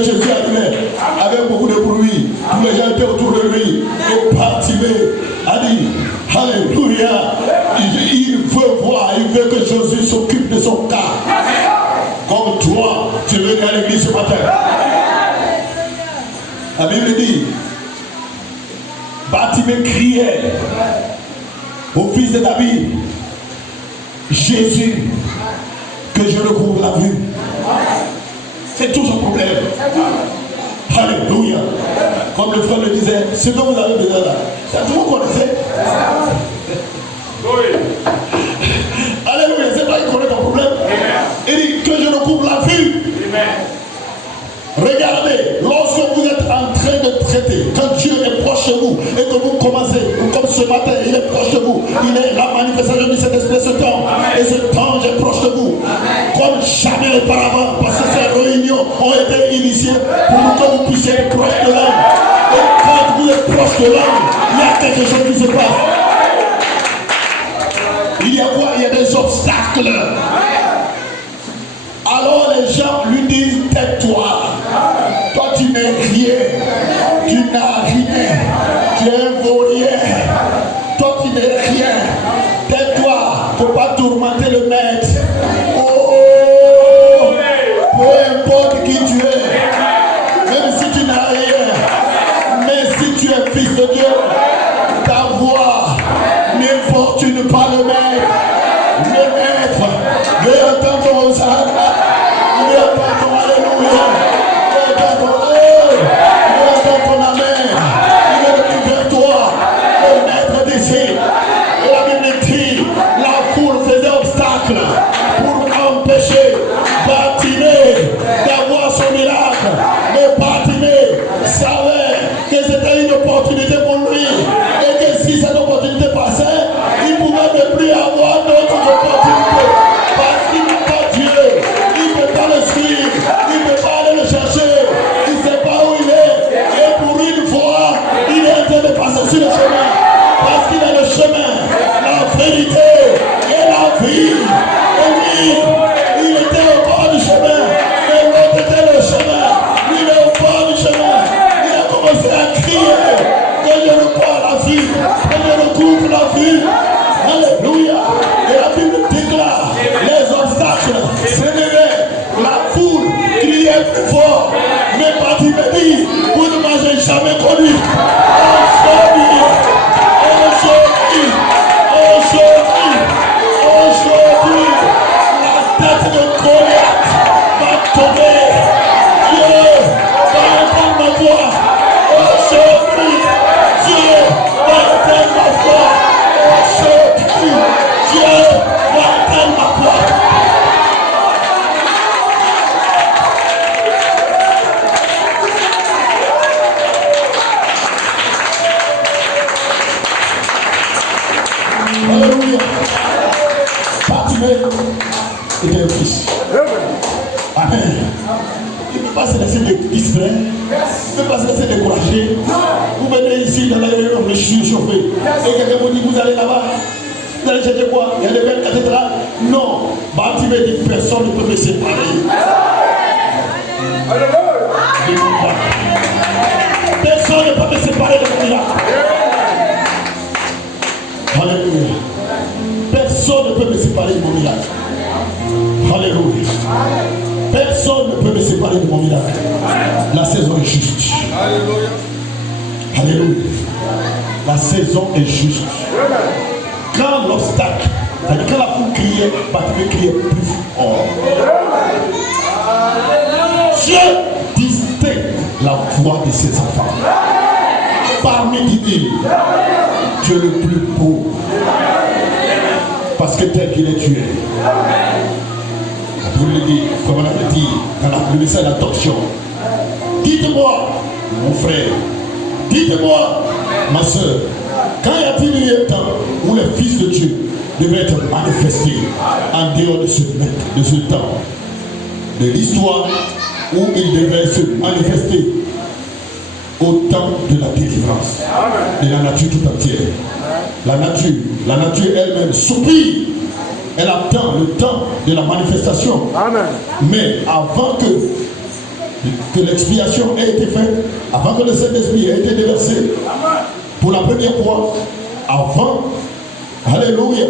Jésus arrivait avec beaucoup de bruit. Tous les gens étaient autour de lui. Et Bartimée a dit alléluia. Il veut voir, il veut que Jésus s'occupe de son cas. Comme toi, tu es venu à l'église ce matin. La Bible dit Bartimée criait au fils de David, Jésus, que je recouvre la vue. C'est tout son problème. Alléluia. Comme le frère le disait, ce que vous avez besoin là, ça tout le monde connaissait. Alléluia, c'est toi qui connais ton problème. Il dit que je recouvre la vue. Regardez, lorsque vous êtes en train de traiter, quand Dieu est proche de vous et que vous commencez, comme ce matin, il est proche de vous, il est la manifestation de cet esprit, ce temps, et ce temps est proche de vous, comme jamais auparavant, parce que ces réunions ont été initiées pour que vous puissiez être proche de l'homme. Et quand vous êtes proche de l'homme, il y a quelque chose qui se passe. Il y a quoi? Il y a des obstacles. Alors les gens lui disent, tais-toi. Toi tu n'es rien. Tu n'as rien. Tu es un vaurien. Toi tu n'es rien. Tais-toi. Il ne faut pas tourmenter le maître. Oh, peu importe qui tu es. Même si tu n'as rien. Le maître, veut entendre ton hosanna. Il veut entendre ton alléluia. Il veut entendre ton amen. Il veut entendre ton amen. Il veut venir vers toi. Le maître d'ici. Et la Bible dit, la foule faisait obstacle pour empêcher Bartimée d'avoir son miracle. Mais Bartimée savait que c'était une opportunité pour lui. Et que si cette opportunité passait, il pouvait ne plus avoir d'autres opportunités. Parce qu'il n'a pas Dieu. Il ne peut pas le suivre. Il ne peut pas aller le chercher. Il ne sait pas où il est. Et pour une fois, il est en train de passer sur le chemin. Parce qu'il est le chemin, la vérité et la vie. Et lui, il était au bord du chemin. Et l'autre était le chemin. Lui, il est au bord du chemin. Il a commencé à crier que je recouvre la vie. Que je recouvre la vie. Alléluia. Et la Bible déclare les obstacles s'élevaient. La foule criait plus fort. Mais Bartimée dit, vous ne m'avez jamais connu. Aujourd'hui, la tête de Goliath va tomber. Dieu va entendre ma voix. Aujourd'hui, Dieu va entendre ma voix. Aujourd'hui, Dieu va entendre ma voix. Alléluia. Bartimée était un fils. Amen. Il ne peut pas se laisser distraire. Il ne peut pas se laisser décourager. Vous venez ici dans la réunion, je suis chauffé. Et quelqu'un vous dit, vous allez là-bas. Vous allez chercher quoi? Il y a des belles cathédrales. Non. Bartimée dit, personne ne peut me séparer. Personne ne peut me séparer de mon miracle. Alléluia. Personne ne peut me séparer de mon miracle. Alléluia. Personne ne peut me séparer de mon miracle. La saison est juste. Alléluia. Alléluia. La saison est juste. Quand l'obstacle, c'est-à-dire quand la foule criait, Bartimée criait plus fort. Dieu distingue la voix de ses enfants. Parmi qui dit, tu es le plus beau. Parce que tel qu'il est, tu es. Vous le dites, comme on avait dit dans le message d'adoption. Dites-moi, mon frère, dites-moi, ma soeur, quand y a-t-il eu un temps où le Fils de Dieu devait être manifesté en dehors de ce temps de l'histoire où il devait se manifester au temps de la délivrance de la nature tout entière. La nature elle-même soupire. Elle attend le temps de la manifestation. Amen. Mais avant que l'expiation ait été faite, avant que le Saint-Esprit ait été déversé, pour la première fois, avant, alléluia,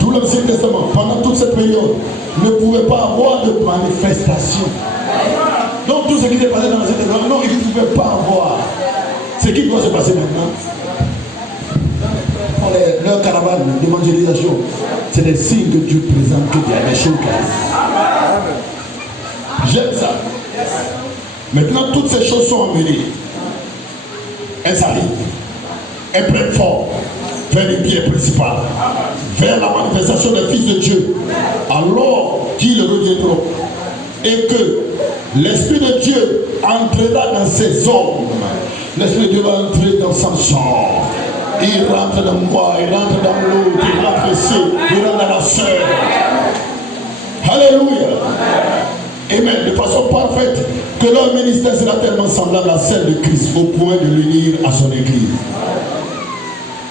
tout l'Ancien Testament, pendant toute cette période, ne pouvait pas avoir de manifestation. Donc tout ce qui est passé dans l'Ancien Testament, non, il ne pouvait pas avoir. Ce qui doit se passer maintenant, leur caravane d'évangélisation, c'est des signes que Dieu présente, que Dieu a des choses. J'aime ça. Maintenant, toutes ces choses sont emmenées. Elles arrivent. Elles prennent forme vers les pieds principaux, vers la manifestation des fils de Dieu, alors qu'ils reviendront. Et que l'Esprit de Dieu entrera dans ces hommes. L'Esprit de Dieu va entrer dans Samson. Il rentre dans moi, il rentre dans l'autre, il rentre ici, il rentre dans la sœur. Alléluia. Amen. De façon parfaite, que leur ministère sera tellement semblable à celle de Christ au point de l'unir à son Église.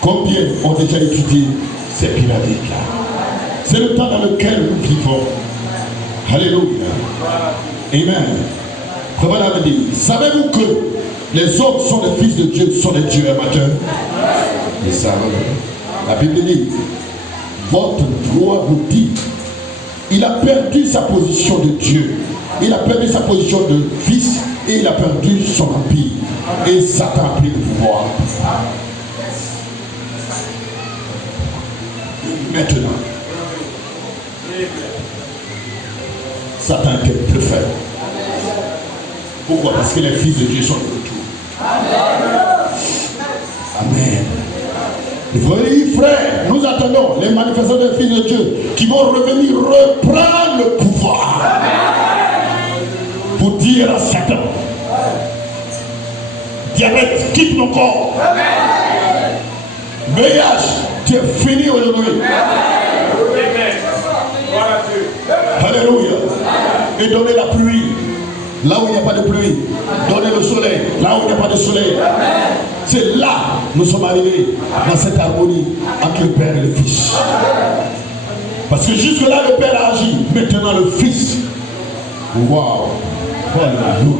Combien ont déjà étudié ces pyramides-là? C'est le temps dans lequel nous vivons. Alléluia. Amen. Comment me dit, savez-vous que les hommes sont des fils de Dieu, sont des dieux amateurs? Ils savent. La Bible dit, votre droit vous dit, il a perdu sa position de Dieu, il a perdu sa position de fils et il a perdu son empire. Et Satan a pris le pouvoir. Maintenant, Satan était plus faible. Pourquoi? Parce que les fils de Dieu sont de retour. Amen. Frère, nous attendons les manifestations des fils de Dieu qui vont revenir reprendre le pouvoir. Pour dire à Satan, diabète, quitte mon corps. VIH, tu es fini aujourd'hui. Alléluia. Et donner la pluie là où il n'y a pas de pluie. Donner le soleil là où il n'y a pas de soleil. C'est là nous sommes arrivés dans cette harmonie entre le Père et le Fils. Parce que jusque-là, le Père a agi. Maintenant, le Fils. Waouh. Alléluia.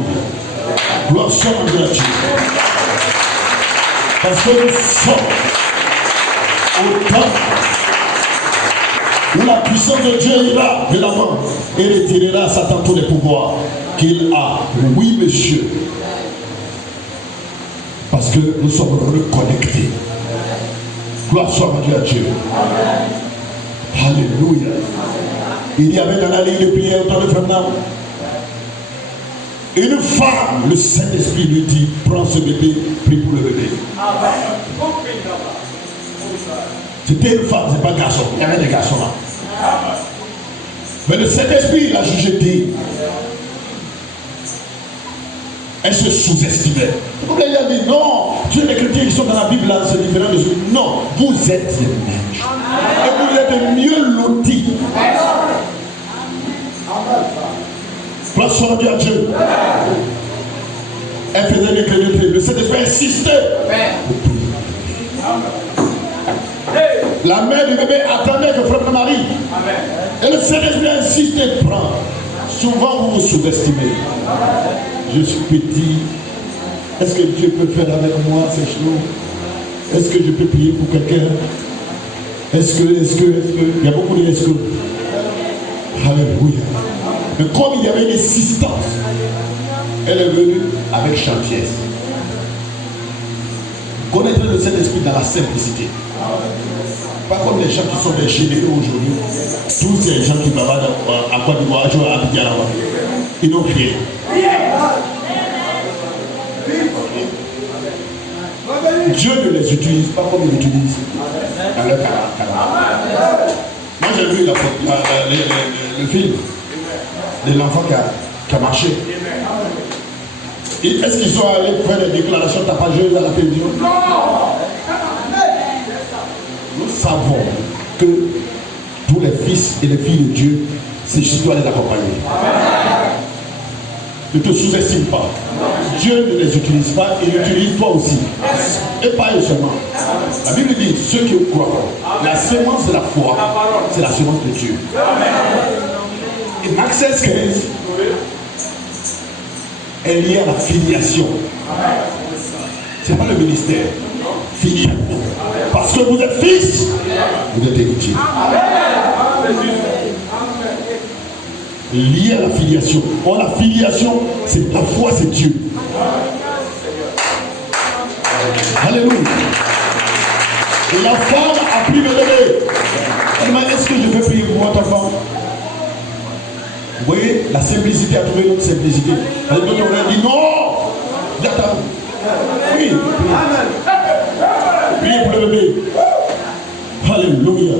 Gloire soit à Dieu. Parce que nous sommes au temps où la puissance de Dieu ira de l'avant et retirera à Satan tous les pouvoirs qu'il a. Oui, monsieur. Parce que nous sommes reconnectés. Gloire soit à Dieu. Alléluia. Il y avait dans la ligne de prière au temps de Fernand une femme, le Saint-Esprit lui dit, prends ce bébé, prie pour le bébé. C'était une femme, c'est pas un garçon. Il y avait des garçons là. Mais le Saint-Esprit l'a jugé digne. Elle se sous-estimait. Il a dit non, tu es les chrétiens qui sont dans la Bible là, c'est différent de ceux. Non, vous êtes les mêmes. Et vous êtes mieux lotis. Gloire soit à Dieu. Elle faisait des crédits. Le Saint-Esprit insistait. La mère du bébé attendait que Frère Marie. Et le Saint-Esprit insistait. Prends. Souvent vous vous sous-estimez. Je suis petit. Est-ce que Dieu peut faire avec moi ces choses? Est-ce que je peux prier pour quelqu'un? Est-ce que, il y a beaucoup de est-ce que. Alléluia. Mais comme il y avait une insistance, elle est venue avec gentillesse. Connaître le Saint-Esprit dans la simplicité. Pas comme les gens qui sont des généraux aujourd'hui. Tous ces gens qui bavardent à Côte d'Ivoire, à Abidjan, ils n'ont rien. Dieu ne les utilise pas comme il les utilise dans leur caractère. Moi j'ai vu le film de l'enfant qui a marché. Est-ce qu'ils sont allés faire des déclarations tapageuses à la télévision? Non. Nous savons que tous les fils et les filles de Dieu, c'est juste doit les accompagner. Ne te sous-estime pas. Dieu ne les utilise pas, il utilise toi aussi. Et pas eux seulement. La Bible dit, ceux qui croient, la sémence de la foi, c'est la sémence de Dieu. Et Marc 16, 15 est lié à la filiation. Ce n'est pas le ministère. Filiation. Parce que vous êtes fils, vous êtes héritier. Lié à la filiation. Or la filiation, c'est la foi, c'est Dieu. Alléluia. Et la femme a pris le bébé. Elle m'a dit, est-ce que je peux prier pour votre enfant? Vous voyez, la simplicité a trouvé notre simplicité. Elle a dit non. J'attends. Oui. Priez pour le bébé. Alléluia.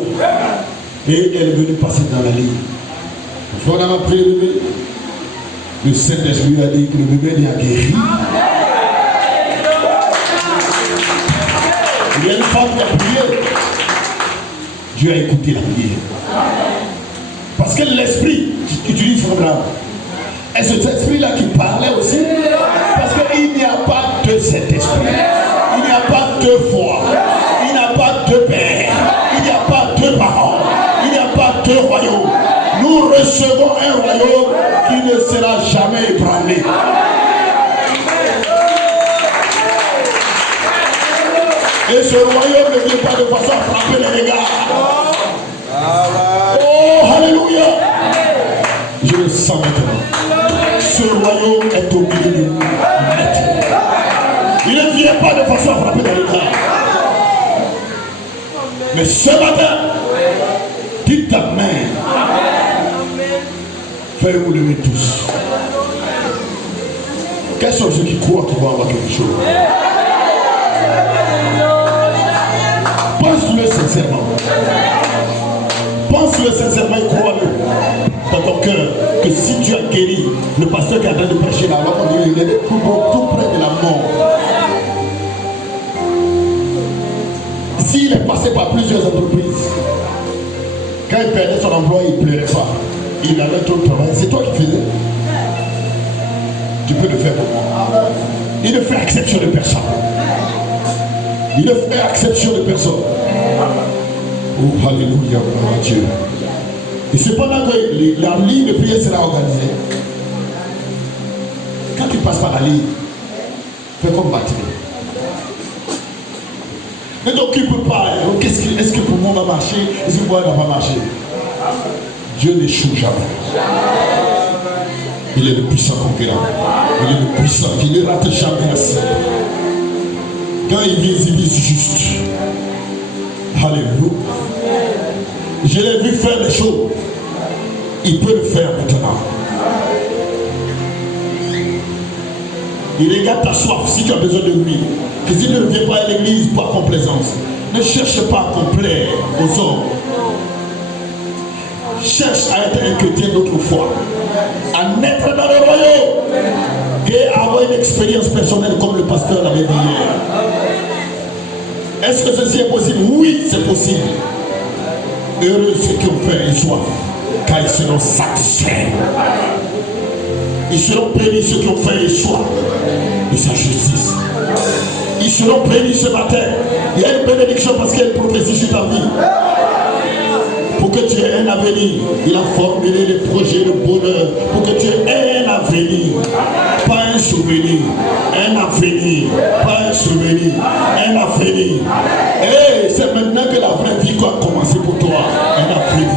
Et elle est venue passer dans la ligne. On a prié le bébé. Le Saint-Esprit a dit que le bébé n'est pas guéri. Il y a une femme qui a prié. Dieu a écouté la prière. Parce que l'esprit qui utilise son bras, et cet esprit-là qui parlait aussi, parce qu'il n'y a pas de cet esprit. Il n'y a pas de foi. Il n'y a pas de père. Il n'y a pas de parents. Il n'y a pas de royaume. Nous recevons un royaume qui ne sera jamais ébranlé. Et ce royaume ne vient pas de façon à frapper les regards. Oh, alléluia. Je le sens maintenant. Ce royaume est au milieu de nous. Il ne vient pas de façon à frapper les regards. Mais ce matin, dites ta main. Faites-vous lever tous. Quels sont ceux qui croient qu'ils vont avoir quelque chose? Pense-le sincèrement. Pense-le sincèrement et crois-le dans ton cœur que si tu as guéri le pasteur qui est en train de prêcher là-bas, il est tout près de la mort. S'il est passé par plusieurs entreprises, quand il perdait son emploi, il ne pleurait pas. Il avait trop de travail. C'est toi qui faisais. Tu peux le faire pour moi. Il ne fait exception de personne. Il ne fait exception de personne. Oh, alléluia, mon Dieu. Et c'est pendant que la ligne de prière sera organisée. Quand tu passes par la ligne, fais comme battre. Ne t'occupe pas. Est-ce que pour moi va marcher? Est-ce que pour moi va pas marcher? Dieu n'échoue jamais. Il est le puissant conquérant. Il est le puissant. Il ne rate jamais assez. Quand il vise juste. Alléluia. Je l'ai vu faire des choses. Il peut le faire maintenant. Il regarde ta soif si tu as besoin de lui. Que s'il ne vient pas à l'église par complaisance, ne cherche pas à complaire aux hommes. Cherche à être un chrétien d'autrefois, à naître dans le royaume et à avoir une expérience personnelle comme le pasteur l'avait dit hier. Est-ce que ceci est possible? Oui, c'est possible. Heureux ceux qui ont faim et soif, car ils seront satisfaits. Ils seront bénis ceux qui ont faim et soif de sa justice. Ils seront bénis ce matin. Il y a une bénédiction parce qu'il y a une prophétie sur ta vie. Pour que tu aies un avenir, il a formulé les projets de bonheur. Pour que tu aies un avenir, pas un souvenir. Un avenir, pas un souvenir. Un avenir. Et c'est maintenant que la vraie vie doit commencer pour toi. Un avenir.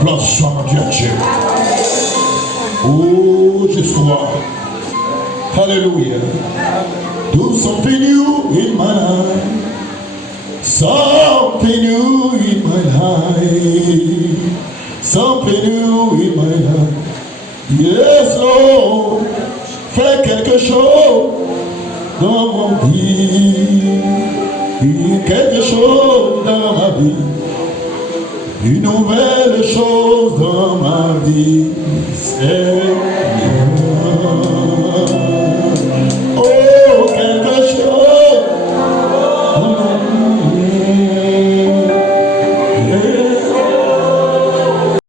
Gloire soit rendue à Dieu. Oh, je sois. Alléluia. Do something new in my life. Something new in my life. Something new in my life. Yes, Lord. Fais quelque chose dans mon vie. Quelque chose dans ma vie. Une nouvelle chose dans ma vie. C'est